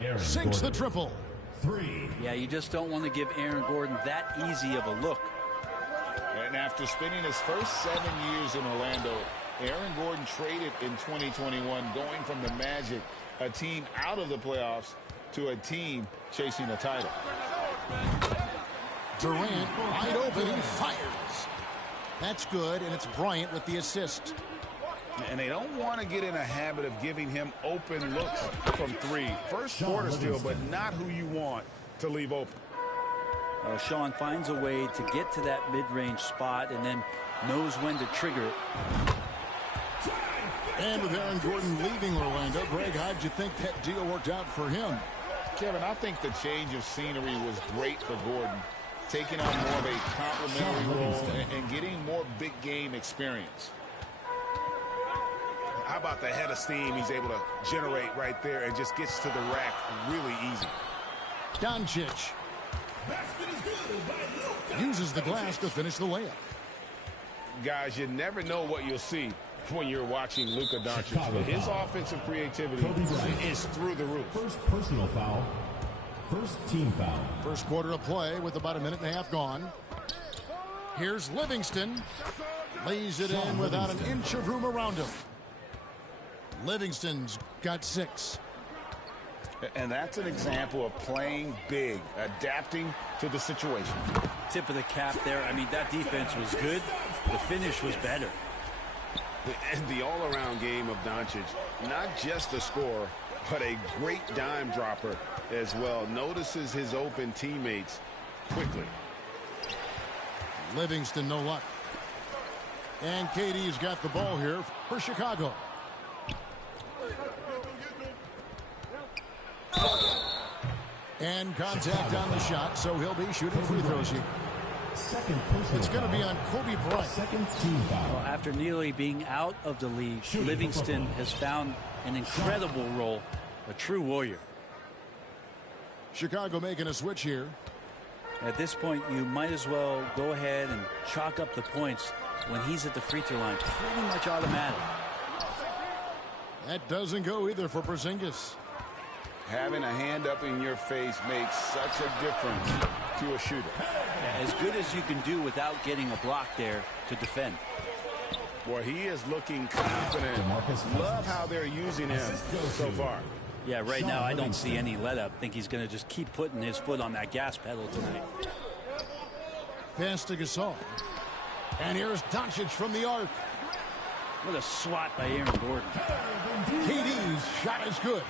it. Sinks the triple. 3. Yeah, you just don't want to give Aaron Gordon that easy of a look. And after spending his first 7 years in Orlando, Aaron Gordon traded in 2021, going from the Magic, a team out of the playoffs, to a team chasing a title. Durant wide open, he fires. That's good, and it's Bryant with the assist. And they don't want to get in a habit of giving him open looks from three. First quarter steal, but not who you want to leave open. Sean finds a way to get to that mid-range spot and then knows when to trigger it. And with Aaron Gordon leaving Orlando, Greg, how'd you think that deal worked out for him? Kevin, I think the change of scenery was great for Gordon, taking on more of a complimentary role and getting more big game experience. How about the head of steam he's able to generate right there and just gets to the rack really easy. Doncic uses the glass to finish the layup. Guys, you never know what you'll see when you're watching Luka Doncic. His offensive creativity is through the roof. First personal foul. First team foul. First quarter of play with about a minute and a half gone. Here's Livingston. Lays it in without an inch of room around him. Livingston's got 6. And that's an example of playing big, adapting to the situation. Tip of the cap there. I mean, that defense was good. The finish was better. And the all-around game of Doncic, not just a scorer, but a great dime dropper as well. Notices his open teammates quickly. Livingston, no luck. And KD's got the ball here for Chicago. And contact on the shot, so he'll be shooting free throws here. It's going to be on Kobe Bryant. Second team foul. Well, after nearly being out of the league, Livingston has found an incredible role, a true warrior. Chicago making a switch here. At this point, you might as well go ahead and chalk up the points when he's at the free throw line. Pretty much automatic. That doesn't go either for Porzingis. Having a hand up in your face makes such a difference to a shooter. As good as you can do without getting a block there to defend. Boy, he is looking confident. Love how they're using him so far. Yeah, right now I don't see any let up. Think he's going to just keep putting his foot on that gas pedal tonight. Pass to Gasol. And here's Doncic from the arc. What a swat by Aaron Gordon. KD's shot is good.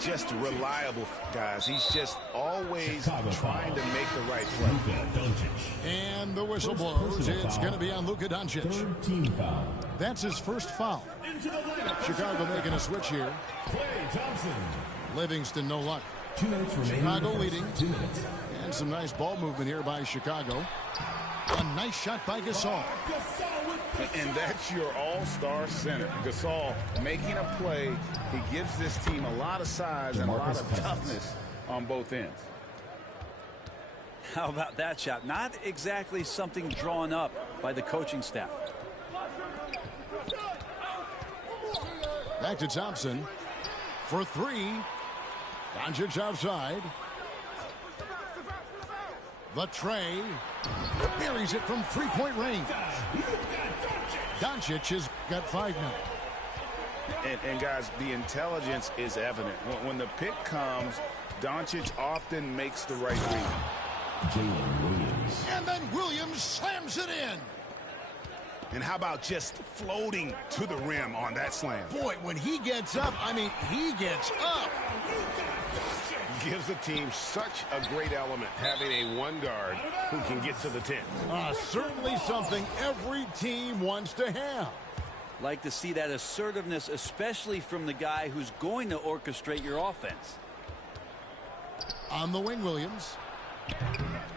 Just reliable, guys. He's just always trying to make the right play. And the whistle blows. It's going to be on Luka Doncic. Third team foul. That's his first foul. Chicago making a switch here. Klay Thompson. Livingston, no luck. 2 minutes remaining. Chicago leading. 2 minutes. And some nice ball movement here by Chicago. A nice shot by Gasol. And that's your all-star center. Gasol making a play. He gives this team a lot of size and a lot of toughness on both ends. How about that shot? Not exactly something drawn up by the coaching staff. Back to Thompson for 3. Doncic outside. The tray. Buries it from 3-point range. Doncic has got 5 now. And guys, the intelligence is evident. When the pick comes, Doncic often makes the right read. Jalen Williams. And then Williams slams it in. And how about just floating to the rim on that slam? Boy, when he gets up, I mean, he gets up. Gives the team such a great element, having a one guard who can get to the 10. Certainly something every team wants to have. Like to see that assertiveness, especially from the guy who's going to orchestrate your offense. On the wing, Williams.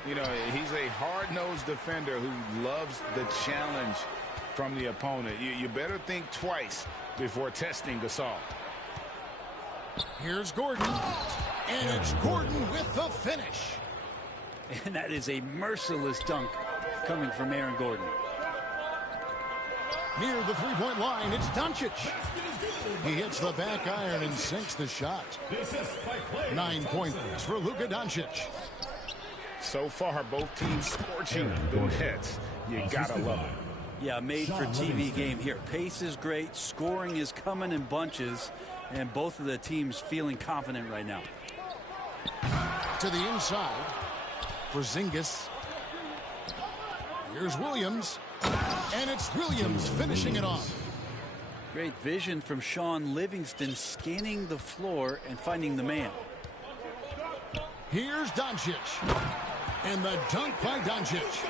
You know, he's a hard-nosed defender who loves the challenge from the opponent. You better think twice before testing Gasol. Here's Gordon. And it's Gordon with the finish. And that is a merciless dunk coming from Aaron Gordon. Near the three-point line, it's Doncic. He hits the back iron and sinks the shot. 9 points for Luka Doncic. So far, both teams scorching the Nets. You gotta love it. Yeah, made-for-TV game here. Pace is great. Scoring is coming in bunches. And both of the teams feeling confident right now. To the inside for Zingis. Here's Williams. And it's Williams finishing it off. Great vision from Sean Livingston, scanning the floor and finding the man. Here's Doncic. And the dunk by Doncic.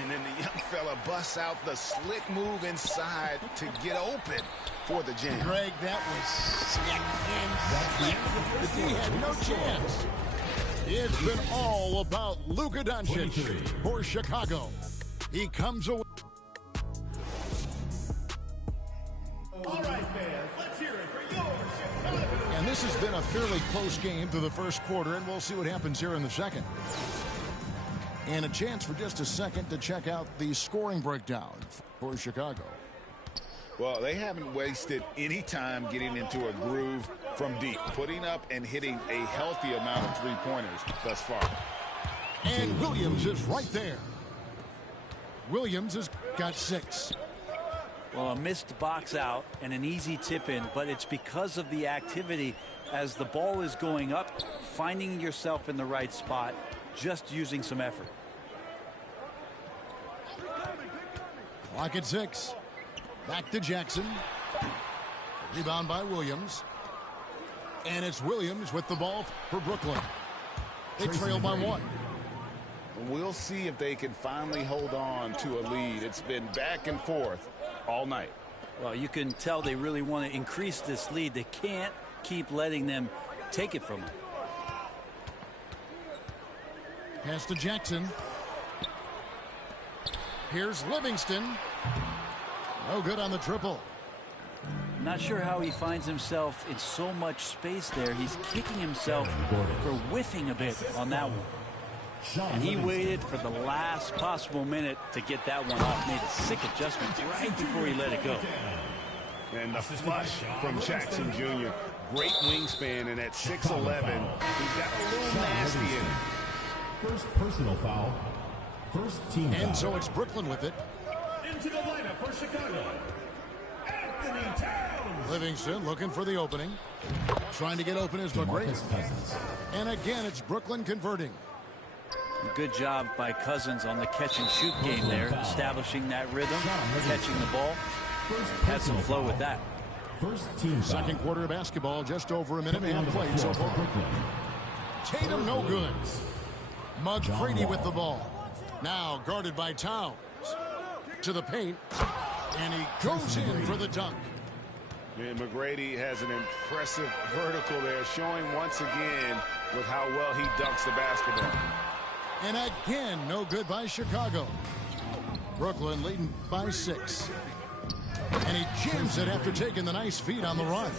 And then the young fella busts out the slick move inside to get open for the jam. Greg, that was sick. The D had no chance. It's been all about Luka Doncic for Chicago. He comes away. All right, fans, let's hear it for your Chicago. And this has been a fairly close game through the first quarter, and we'll see what happens here in the second. And a chance for just a second to check out the scoring breakdown for Chicago. Well, they haven't wasted any time getting into a groove from deep, putting up and hitting a healthy amount of three-pointers thus far. And Williams is right there. Williams has got 6. Well, a missed box out and an easy tip in, but it's because of the activity as the ball is going up, finding yourself in the right spot, just using some effort. Clock at 6. Back to Jackson. Rebound by Williams. And it's Williams with the ball for Brooklyn. They trail by 1. We'll see if they can finally hold on to a lead. It's been back and forth all night. Well, you can tell they really want to increase this lead. They can't keep letting them take it from them. Pass to Jackson. Here's Livingston. No good on the triple. Not sure how he finds himself in so much space there. He's kicking himself for whiffing a bit on that one. And he waited for the last possible minute to get that one off. Made a sick adjustment right before he let it go. And the flush from Jackson Jr. Great wingspan, and at 6'11", he's got a little nasty in him. First personal foul. First team foul. And so it's Brooklyn with it. Into the lineup for Chicago, Anthony Towns. Livingston looking for the opening. Trying to get open is McGrady. And again, it's Brooklyn converting. Good job by Cousins on the catch-and-shoot game there, establishing that rhythm, catching the ball. Had some flow with that. First team foul. Second quarter of basketball, just over a minute and a half played so far. Tatum no good. McGrady with the ball. Now guarded by Towns. To the paint. And he goes in for the dunk. And McGrady has an impressive vertical there, showing once again with how well he dunks the basketball. And again, no good by Chicago. Brooklyn leading by 6. And he jams it after taking the nice feed on the run.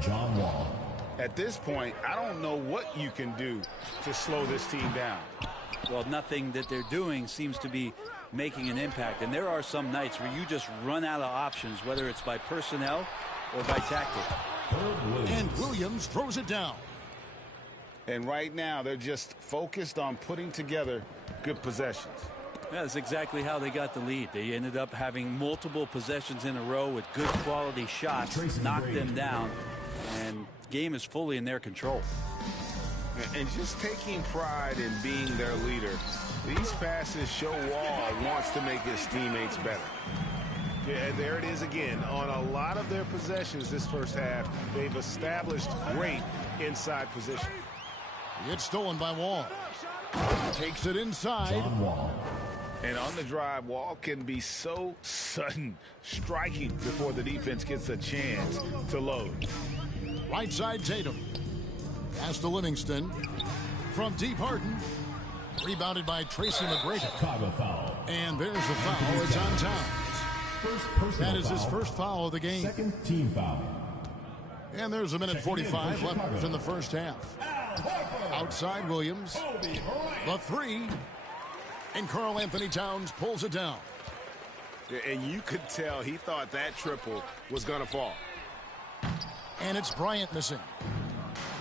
John Wall. At this point, I don't know what you can do to slow this team down. Well, nothing that they're doing seems to be making an impact. And there are some nights where you just run out of options, whether it's by personnel or by tactic. And Williams throws it down. And right now, they're just focused on putting together good possessions. Yeah, that's exactly how they got the lead. They ended up having multiple possessions in a row with good quality shots, knocked them down, and the game is fully in their control. And just taking pride in being their leader, these passes show Wall wants to make his teammates better. Yeah, there it is again. On a lot of their possessions this first half, they've established great inside position. It's stolen by Wall. Takes it inside. John Wall. And on the drive, Wall can be so sudden, striking before the defense gets a chance to load. Right side Tatum. Pass to Livingston. From deep, Harden. Rebounded by Tracy McGrady. Chicago foul. And there's the foul. It's on Towns. That is his first foul of the game. Second team foul. And there's a minute 45 left in the first half. Outside Williams. The three. And Karl Anthony Towns pulls it down. And you could tell he thought that triple was going to fall. And it's Bryant missing.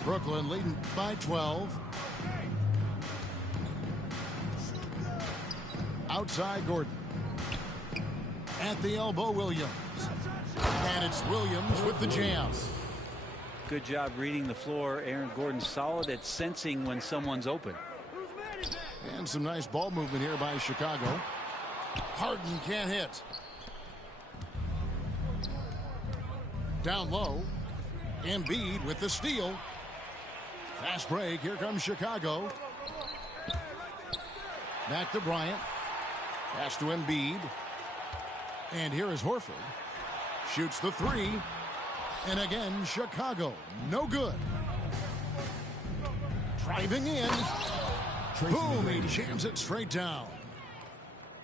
Brooklyn leading by 12. Outside Gordon. At the elbow, Williams. And it's Williams with the jam. Good job reading the floor. Aaron Gordon solid at sensing when someone's open. And some nice ball movement here by Chicago. Harden can't hit. Down low. Embiid with the steal. Fast break. Here comes Chicago. Back to Bryant. Pass to Embiid. And here is Horford. Shoots the three. And again, Chicago. No good. Driving in. Boom. He jams it straight down.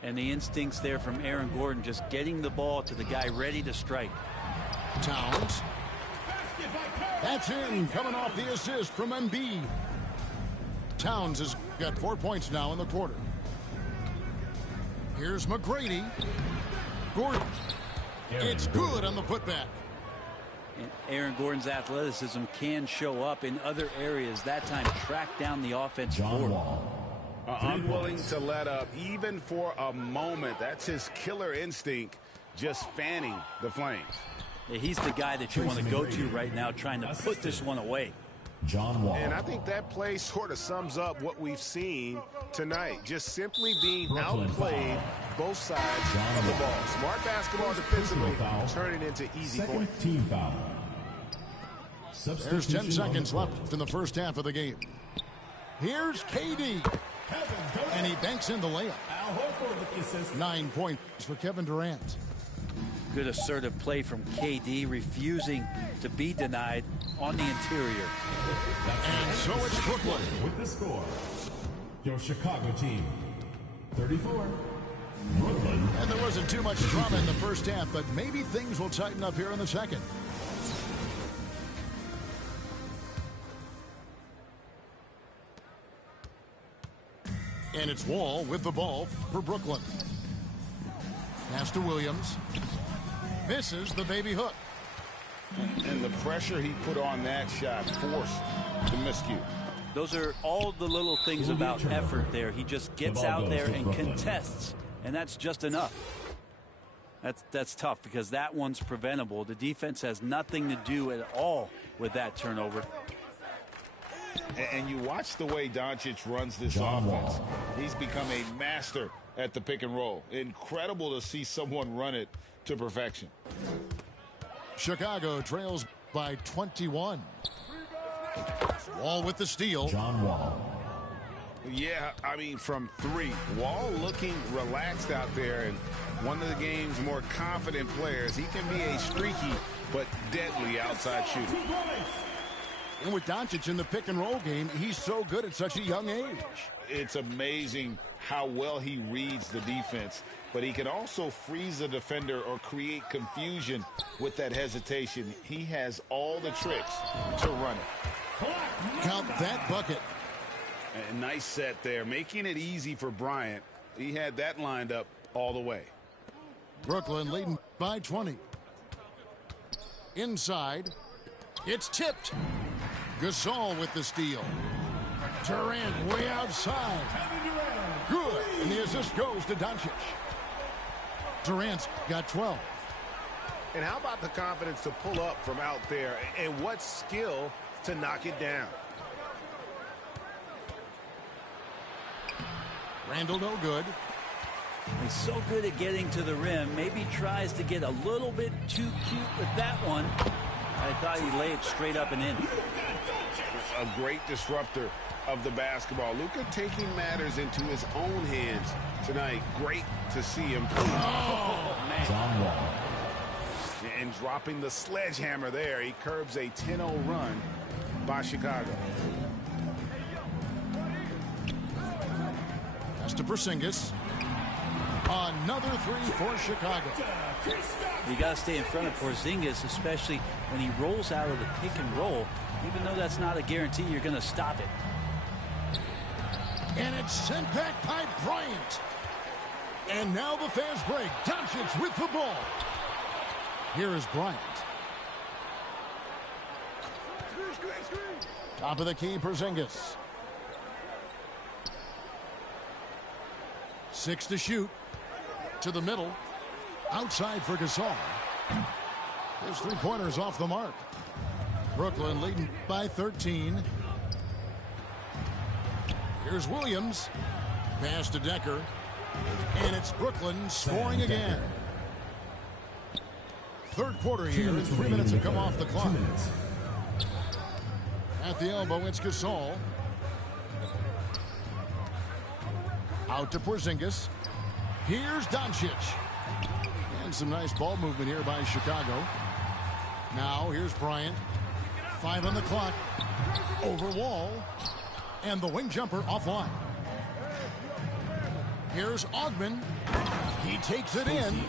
And the instincts there from Aaron Gordon, just getting the ball to the guy ready to strike. Towns. That's in. Coming off the assist from Embiid. Towns has got 4 points now in the quarter. Here's McGrady. Gordon. It's good on the putback. And Aaron Gordon's athleticism can show up in other areas. That time track down the offensive board. Unwilling to let up even for a moment. That's his killer instinct, just fanning the flames. Yeah, he's the guy that you want to go to right now, trying to put this one away. John Wall. And I think that play sort of sums up what we've seen tonight. Just simply being outplayed both sides of the ball. Smart basketball defensively, turning into easy points. Second team foul. There's 10 seconds left in the first half of the game. Here's KD. And he banks in the layup. 9 points for Kevin Durant. Good assertive play from KD, refusing to be denied on the interior. And so it's Brooklyn. With the score, your Chicago team, 34. Brooklyn. And there wasn't too much drama in the first half, but maybe things will tighten up here in the second. And it's Wall with the ball for Brooklyn. Pass to Williams. Misses the baby hook. And the pressure he put on that shot forced the miscue. Those are all the little things about effort there. He just gets out there and contests, and that's just enough. That's tough because that one's preventable. The defense has nothing to do at all with that turnover. And you watch the way Doncic runs this offense. He's become a master at the pick and roll. Incredible to see someone run it to perfection. Chicago trails by 21. Wall with the steal. John Wall. Yeah, I mean, from three. Wall looking relaxed out there, and one of the game's more confident players. He can be a streaky but deadly outside shooter. And with Doncic in the pick and roll game, he's so good at such a young age. It's amazing how well he reads the defense, but he can also freeze the defender or create confusion with that hesitation. He has all the tricks to run it. Count that bucket. A nice set there, making it easy for Bryant. He had that lined up all the way. Brooklyn leading by 20. Inside. It's tipped. Gasol with the steal. Durant way outside. Good. And the assist goes to Doncic. Durant's got 12. And how about the confidence to pull up from out there, and what skill to knock it down? Randall no good. He's so good at getting to the rim. Maybe tries to get a little bit too cute with that one. I thought he'd lay it straight up and in. A great disruptor of the basketball. Luka taking matters into his own hands tonight. Great to see him. Oh, man. John Wall. And dropping the sledgehammer there. He curbs a 10-0 run by Chicago. That's to Porzingis. Another three for Chicago. You got to stay in front of Porzingis, especially when he rolls out of the pick and roll. Even though that's not a guarantee, you're going to stop it. And it's sent back by Bryant. And now the fast break. Doncic with the ball. Here is Bryant. Top of the key, Porzingis. 6 to shoot. To the middle. Outside for Gasol. His three-pointers off the mark. Brooklyn leading by 13. Here's Williams. Pass to Decker. And it's Brooklyn scoring again. Third quarter here, and 3 minutes have come off the clock. At the elbow, it's Gasol. Out to Porzingis. Here's Doncic. And some nice ball movement here by Chicago. Now, here's Bryant. 5 on the clock. Over Wall. And the wing jumper offline. Here's Augman. He takes it in.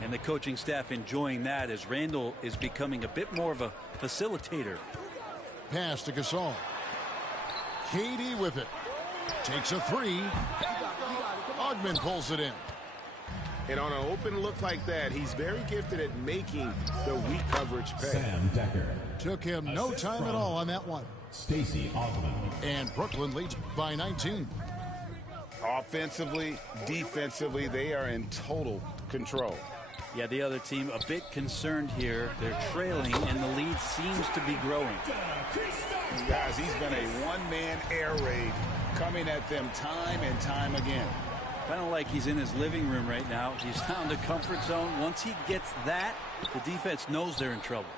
And the coaching staff enjoying that as Randall is becoming a bit more of a facilitator. Pass to Gasol. KD with it. Takes a three. Augman pulls it in. And on an open look like that, he's very gifted at making the weak coverage pay. Sam Decker. Took him no time at all on that one. Stacey Augman. And Brooklyn leads by 19. Offensively, defensively, they are in total control. Yeah, the other team a bit concerned here. They're trailing, and the lead seems to be growing. Guys, he's been a one-man air raid coming at them time and time again. Kind of like he's in his living room right now. He's found a comfort zone. Once he gets that, the defense knows they're in trouble.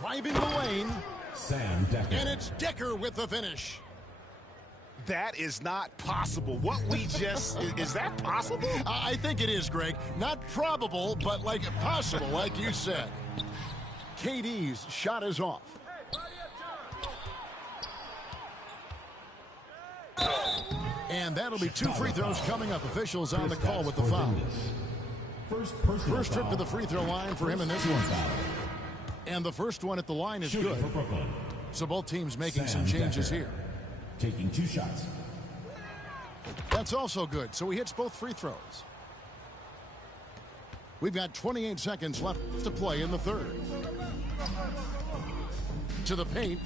Driving the lane. Sam Decker. And it's Decker with the finish. That is not possible. What we just, is that possible? I think it is, Greg. Not probable, but like possible, like you said. KD's shot is off. And that'll be 2 free throws coming up. Officials on the call with the foul. First trip to the free throw line for him in this one. And the first one at the line is good. So both teams making some changes here. Taking 2 shots. That's also good. So he hits both free throws. We've got 28 seconds left to play in the third. To the paint.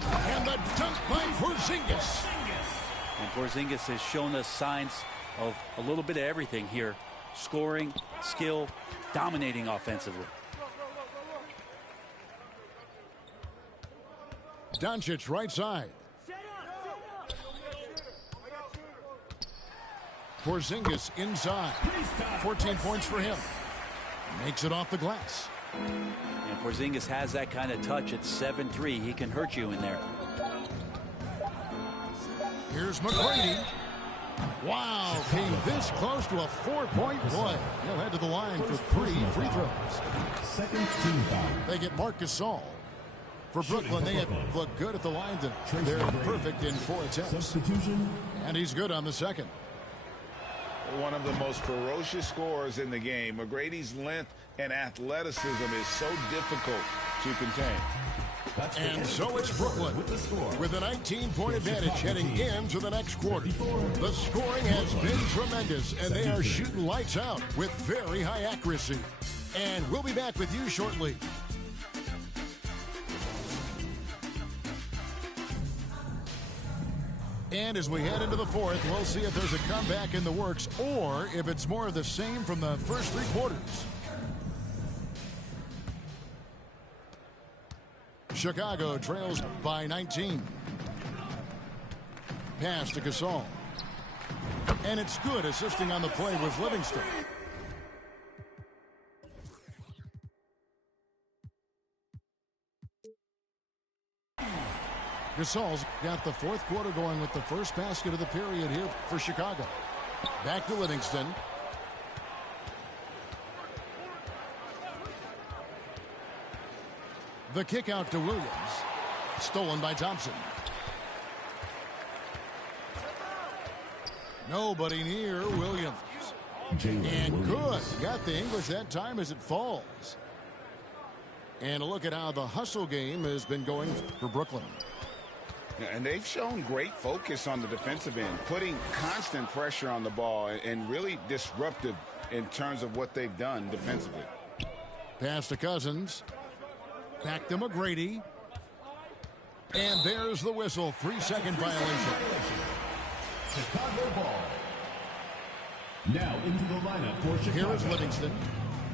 And the dunk by Porzingis. And Porzingis has shown us signs of a little bit of everything here. Scoring, skill, dominating offensively. Doncic right side. Porzingis inside. 14 points for him. Makes it off the glass. And Porzingis has that kind of touch at 7'3". He can hurt you in there. Here's McGrady. Wow, came this close to a 4-point play. He'll head to the line for 3 free throws. Second team foul. They get Marc Gasol. For Brooklyn, they look good at the line tonight. They're perfect in 4 attempts. Substitution. And he's good on the second. One of the most ferocious scorers in the game. McGrady's length and athleticism is so difficult to contain. And so it's Brooklyn with a 19-point advantage heading into the next quarter. The scoring has been tremendous, and they are shooting lights out with very high accuracy. And we'll be back with you shortly. And as we head into the fourth, we'll see if there's a comeback in the works or if it's more of the same from the first 3 quarters. Chicago trails by 19. Pass to Gasol. And it's good, assisting on the play with Livingston. Gasol's got the fourth quarter going with the first basket of the period here for Chicago. Back to Livingston. The kick out to Williams. Stolen by Thompson. Nobody near Williams. And good. Got the English that time as it falls. And a look at how the hustle game has been going for Brooklyn. And they've shown great focus on the defensive end, putting constant pressure on the ball and really disruptive in terms of what they've done defensively. Pass to Cousins. Back to McGrady. And there's the whistle. 3-second violation. Chicago ball. Now into the lineup for Chicago. Here is Livingston.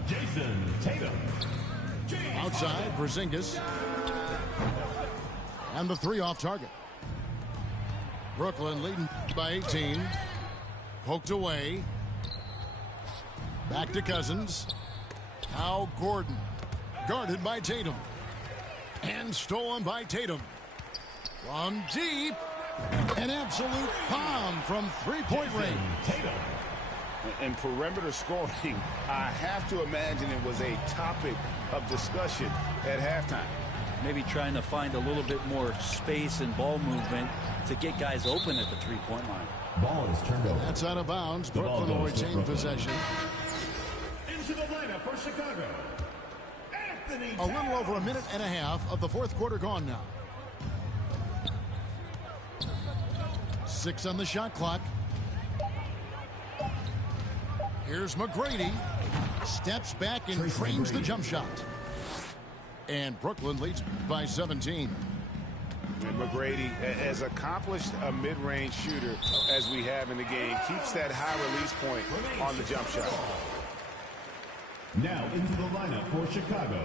Jason Tatum. Outside, Porzingis. And the three off target. Brooklyn leading by 18. Poked away. Back to Cousins. Now Gordon. Guarded by Tatum. And stolen by Tatum. From deep. An absolute bomb from three-point range. Tatum. And perimeter scoring, I have to imagine it was a topic of discussion at halftime. Maybe trying to find a little bit more space and ball movement to get guys open at the three-point line. Ball is turned over. That's out of bounds. Brooklyn will retain possession. Into the lineup for Chicago. Anthony A little over a minute and a half of the fourth quarter gone now. 6 on the shot clock. Here's McGrady. Steps back and trains the jump shot. And Brooklyn leads by 17. And McGrady, as accomplished a mid-range shooter as we have in the game, keeps that high release point on the jump shot. Now into the lineup for Chicago.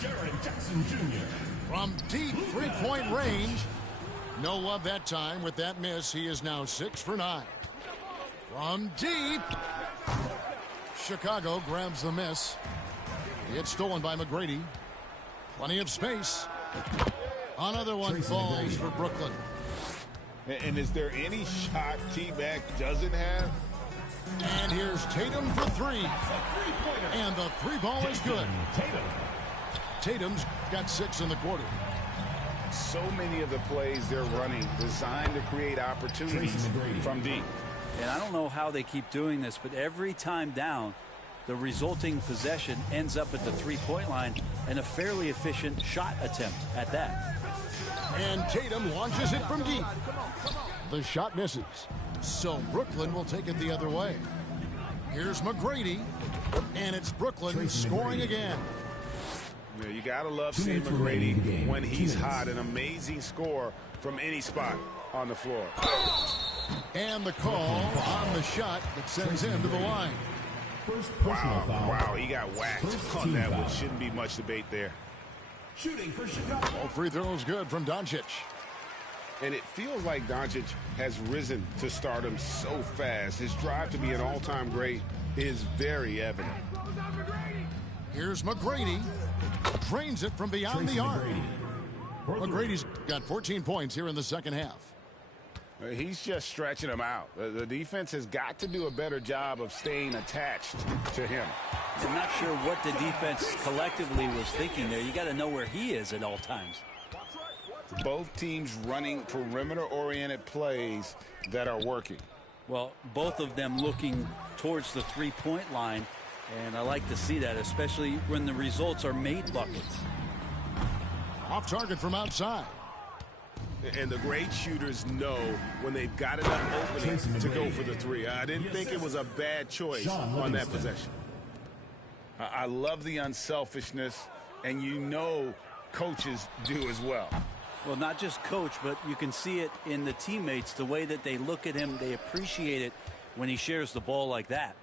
Jaren Jackson Jr. From deep three-point range. No love that time with that miss. He is now 6 for 9. From deep. Chicago grabs the miss. It's stolen by McGrady. Plenty of space. Another one falls for Brooklyn. And is there any shot T-Mac doesn't have? And here's Tatum for three. And the three ball is good. Tatum's got 6 in the quarter. So many of the plays they're running designed to create opportunities from deep. And I don't know how they keep doing this, but every time down, the resulting possession ends up at the three-point line and a fairly efficient shot attempt at that. And Tatum launches it from deep. The shot misses. So Brooklyn will take it the other way. Here's McGrady. And it's Brooklyn scoring again. Yeah, you got to love seeing McGrady when he's hot. An amazing score from any spot on the floor. And the call on the shot that sends him to the line. Wow, he got whacked on that one. Shouldn't be much debate there. Shooting for Chicago. All free throws good from Doncic. And it feels like Doncic has risen to stardom so fast. His drive to be an all-time great is very evident. Here's McGrady. Drains it from beyond the arc. McGrady's got 14 points here in the second half. He's just stretching them out. The defense has got to do a better job of staying attached to him. I'm not sure what the defense collectively was thinking there. You got to know where he is at all times. Both teams running perimeter-oriented plays that are working. Well, both of them looking towards the three-point line, and I like to see that, especially when the results are made buckets. Off target from outside. And the great shooters know when they've got enough opening to go for the three. I didn't think it was a bad choice on that possession. I love the unselfishness, and you know coaches do as well. Well, not just coach, but you can see it in the teammates, the way that they look at him. They appreciate it when he shares the ball like that.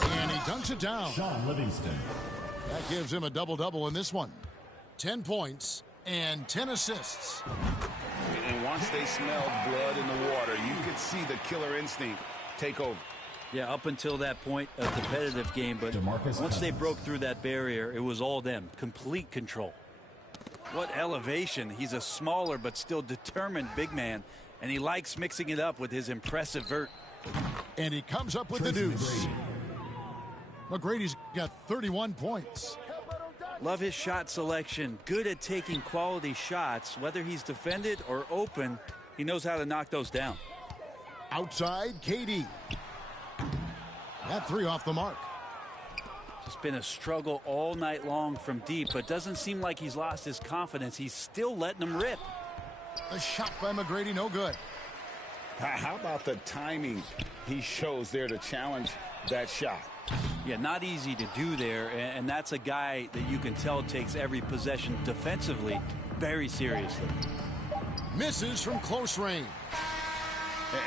And he dunks it down. Sean Livingston. That gives him a double-double in this one. 10 points and 10 assists. And once they smelled blood in the water, you could see the killer instinct take over. Yeah, up until that point, a competitive game, but once they broke through that barrier, it was all them. Complete control. What elevation. He's a smaller but still determined big man, and he likes mixing it up with his impressive vert. And he comes up with the deuce. McGrady's got 31 points. Love his shot selection. Good at taking quality shots. Whether he's defended or open, he knows how to knock those down. Outside, KD. That three off the mark. It's been a struggle all night long from deep, but doesn't seem like he's lost his confidence. He's still letting them rip. A shot by McGrady, no good. How about the timing he shows there to challenge that shot? Yeah, not easy to do there, and that's a guy that you can tell takes every possession defensively very seriously. Misses from close range.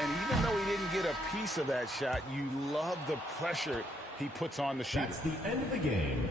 And even though he didn't get a piece of that shot, you love the pressure he puts on the shooter. That's the end of the game.